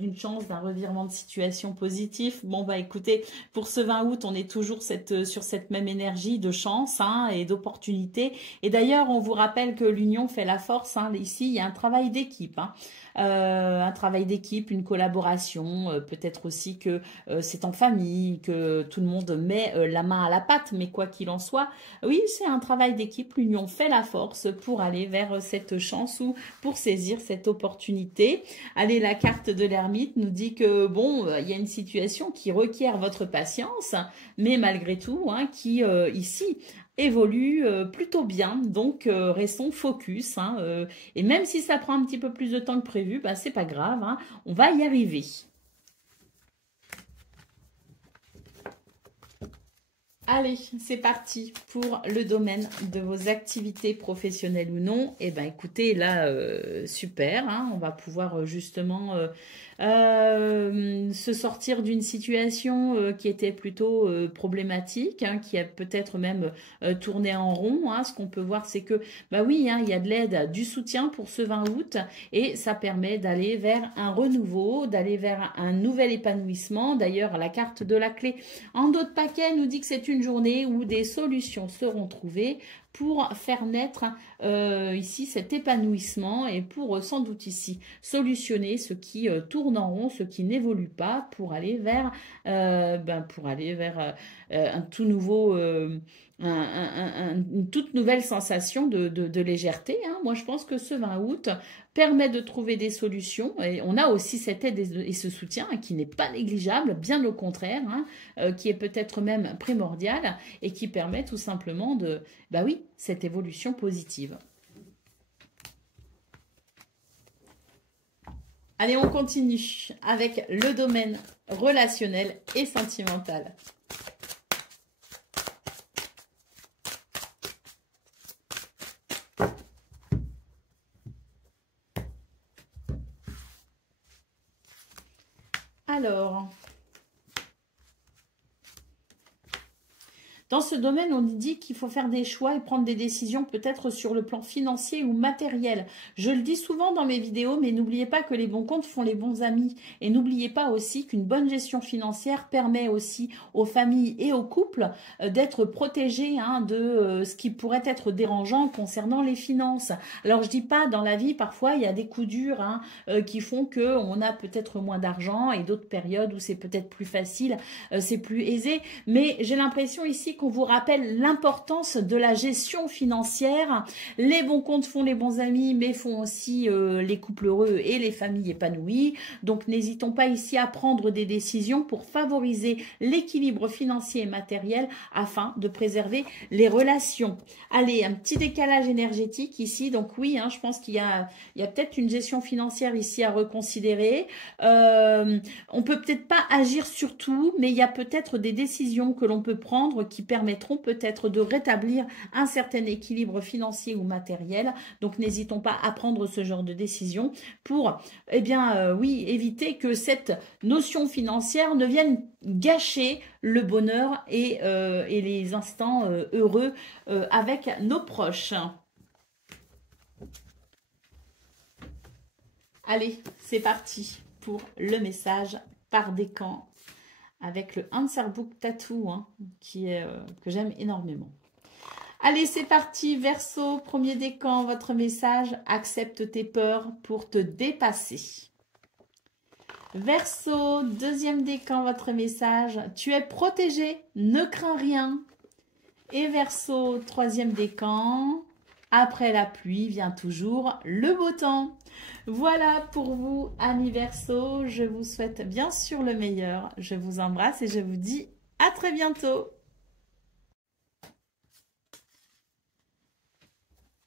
d'une chance, d'un revirement de situation positif. Bon, bah écoutez, pour ce 20 août, on est toujours sur cette même énergie de chance hein, et d'opportunité. Et d'ailleurs, on vous rappelle que l'union fait la force. Hein. Ici, il y a un travail d'équipe. Hein. Un travail d'équipe, une collaboration, peut-être aussi que c'est en famille, que tout le monde met la main à la pâte, mais quoi qu'il en soit, oui, c'est un travail d'équipe, l'union fait la force pour aller vers cette chance ou pour saisir cette opportunité. Allez, la carte de l'ermite nous dit que, bon, il y a une situation qui requiert votre patience, mais malgré tout, hein, qui ici évolue plutôt bien, donc restons focus hein, et même si ça prend un petit peu plus de temps que prévu, bah, c'est pas grave, hein, on va y arriver. Allez, c'est parti pour le domaine de vos activités professionnelles ou non. Et ben écoutez, là, super, hein, on va pouvoir justement se sortir d'une situation qui était plutôt problématique, hein, qui a peut-être même tourné en rond. Hein. Ce qu'on peut voir, c'est que, bah oui, hein, il y a de l'aide, du soutien pour ce 20 août et ça permet d'aller vers un renouveau, d'aller vers un nouvel épanouissement. D'ailleurs, la carte de la clé en dos de paquet nous dit que c'est une journée où des solutions seront trouvées pour faire naître ici cet épanouissement et pour sans doute ici solutionner ce qui tourne en rond, ce qui n'évolue pas pour aller vers, un tout nouveau une toute nouvelle sensation de légèreté, hein. Moi, je pense que ce 20 août permet de trouver des solutions. Et on a aussi cette aide et ce soutien, hein, qui n'est pas négligeable, bien au contraire, hein, qui est peut-être même primordial et qui permet tout simplement de, bah oui, cette évolution positive. Allez, on continue avec le domaine relationnel et sentimental. Alors, dans ce domaine, on dit qu'il faut faire des choix et prendre des décisions peut-être sur le plan financier ou matériel. Je le dis souvent dans mes vidéos, mais n'oubliez pas que les bons comptes font les bons amis. Et n'oubliez pas aussi qu'une bonne gestion financière permet aussi aux familles et aux couples d'être protégés, hein, de ce qui pourrait être dérangeant concernant les finances. Alors, je dis pas, dans la vie, parfois, il y a des coups durs, hein, qui font qu'on a peut-être moins d'argent et d'autres périodes où c'est peut-être plus facile, c'est plus aisé. Mais j'ai l'impression ici qu'on vous rappelle l'importance de la gestion financière. Les bons comptes font les bons amis, mais font aussi les couples heureux et les familles épanouies. Donc, n'hésitons pas ici à prendre des décisions pour favoriser l'équilibre financier et matériel afin de préserver les relations. Allez, un petit décalage énergétique ici. Donc, oui, hein, je pense qu'il y a peut-être une gestion financière ici à reconsidérer. On peut peut-être pas agir sur tout, mais il y a peut-être des décisions que l'on peut prendre qui permettront peut-être de rétablir un certain équilibre financier ou matériel. Donc, n'hésitons pas à prendre ce genre de décision pour, eh bien, oui, éviter que cette notion financière ne vienne gâcher le bonheur et les instants heureux avec nos proches. Allez, c'est parti pour le message par décan avec le Answer Book Tattoo, hein, que j'aime énormément. Allez, c'est parti, Verseau, premier décan, votre message, accepte tes peurs pour te dépasser. Verseau, deuxième décan, votre message, tu es protégé, ne crains rien. Et Verseau, troisième décan, après la pluie vient toujours le beau temps. Voilà pour vous, amis Verseau. Je vous souhaite bien sûr le meilleur. Je vous embrasse et je vous dis à très bientôt.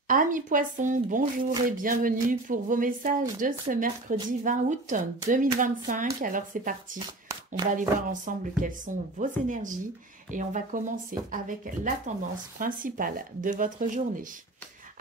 Amis Poissons, bonjour et bienvenue pour vos messages de ce mercredi 20 août 2025. Alors c'est parti, on va aller voir ensemble quelles sont vos énergies et on va commencer avec la tendance principale de votre journée.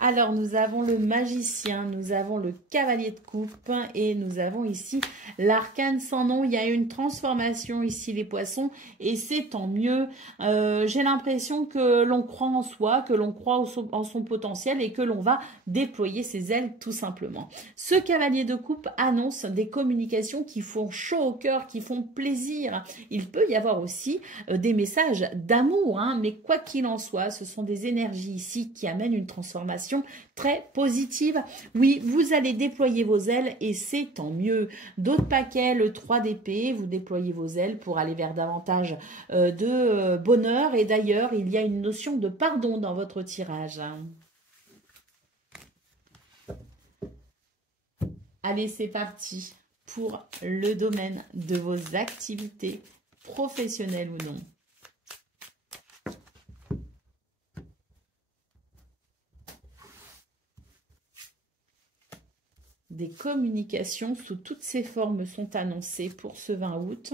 Alors, nous avons le magicien, nous avons le cavalier de coupe et nous avons ici l'arcane sans nom. Il y a une transformation ici, les poissons, et c'est tant mieux. J'ai l'impression que l'on croit en soi, que l'on croit en son potentiel et que l'on va déployer ses ailes tout simplement. Ce cavalier de coupe annonce des communications qui font chaud au cœur, qui font plaisir. Il peut y avoir aussi des messages d'amour, hein, mais quoi qu'il en soit, ce sont des énergies ici qui amènent une transformation très positive. Oui, vous allez déployer vos ailes et c'est tant mieux. D'autres paquets, le 3 d'épée, vous déployez vos ailes pour aller vers davantage de bonheur. Et d'ailleurs, il y a une notion de pardon dans votre tirage. Allez, c'est parti pour le domaine de vos activités professionnelles ou non. Des communications sous toutes ces formes sont annoncées pour ce 20 août.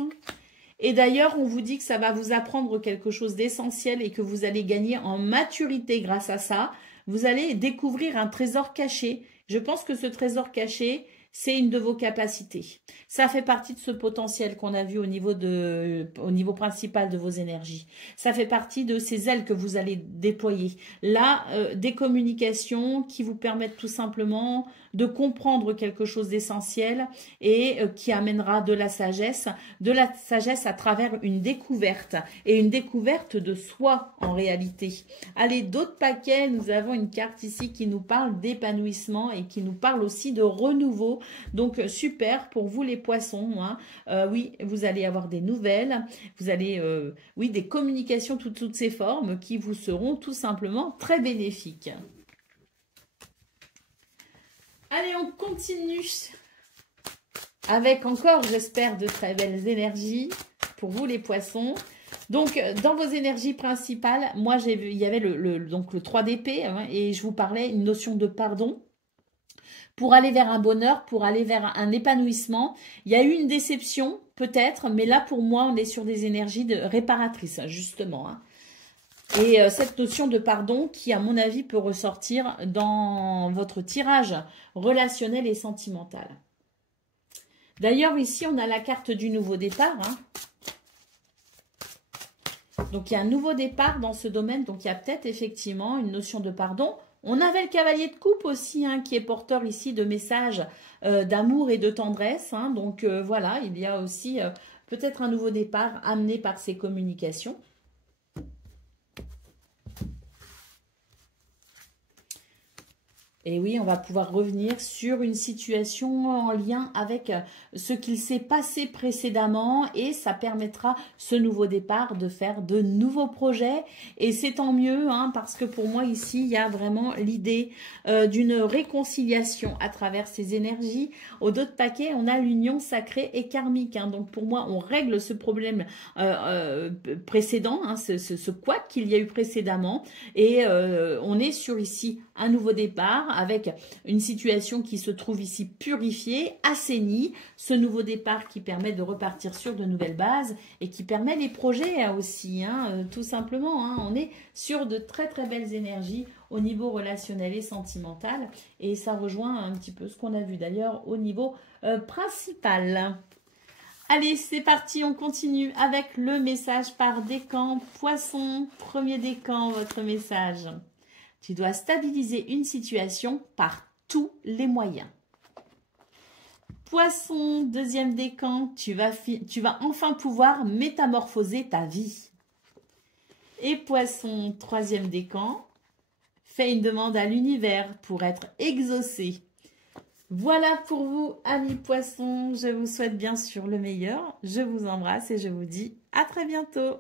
Et d'ailleurs, on vous dit que ça va vous apprendre quelque chose d'essentiel et que vous allez gagner en maturité grâce à ça. Vous allez découvrir un trésor caché. Je pense que ce trésor caché, c'est une de vos capacités. Ça fait partie de ce potentiel qu'on a vu au niveau principal de vos énergies. Ça fait partie de ces ailes que vous allez déployer. Là, des communications qui vous permettent tout simplement de comprendre quelque chose d'essentiel et qui amènera de la sagesse à travers une découverte et une découverte de soi en réalité. Allez, d'autres paquets, nous avons une carte ici qui nous parle d'épanouissement et qui nous parle aussi de renouveau. Donc, super pour vous les poissons. Hein. Oui, vous allez avoir des nouvelles. Vous allez, oui, des communications toutes ces formes qui vous seront tout simplement très bénéfiques. Allez, on continue avec encore, j'espère, de très belles énergies pour vous les poissons. Donc, dans vos énergies principales, moi, j'ai vu, il y avait donc le 3 d'épée, hein, et je vous parlais une notion de pardon pour aller vers un bonheur, pour aller vers un épanouissement. Il y a eu une déception, peut-être, mais là, pour moi, on est sur des énergies réparatrices, justement. Hein. Et cette notion de pardon qui, à mon avis, peut ressortir dans votre tirage relationnel et sentimental. D'ailleurs, ici, on a la carte du nouveau départ. Hein. Donc, il y a un nouveau départ dans ce domaine. Donc, il y a peut-être effectivement une notion de pardon. On avait le cavalier de coupe aussi, hein, qui est porteur ici de messages d'amour et de tendresse. Hein. Donc, voilà, il y a aussi peut-être un nouveau départ amené par ces communications. Et oui, on va pouvoir revenir sur une situation en lien avec ce qu'il s'est passé précédemment et ça permettra ce nouveau départ de faire de nouveaux projets. Et c'est tant mieux hein, parce que pour moi ici, il y a vraiment l'idée d'une réconciliation à travers ces énergies. Au dos de paquet, on a l'union sacrée et karmique. Hein. Donc pour moi, on règle ce problème précédent, hein, ce couac qu'il y a eu précédemment. Et on est sur ici un nouveau départ avec une situation qui se trouve ici purifiée, assainie, ce nouveau départ qui permet de repartir sur de nouvelles bases et qui permet les projets aussi, hein, tout simplement. Hein. On est sur de très très belles énergies au niveau relationnel et sentimental et ça rejoint un petit peu ce qu'on a vu d'ailleurs au niveau principal. Allez, c'est parti, on continue avec le message par décan. Poisson, premier décan, votre message. Tu dois stabiliser une situation par tous les moyens. Poisson, deuxième décan, tu vas enfin pouvoir métamorphoser ta vie. Et Poisson, troisième décan, fais une demande à l'univers pour être exaucé. Voilà pour vous, amis Poissons. Je vous souhaite bien sûr le meilleur. Je vous embrasse et je vous dis à très bientôt.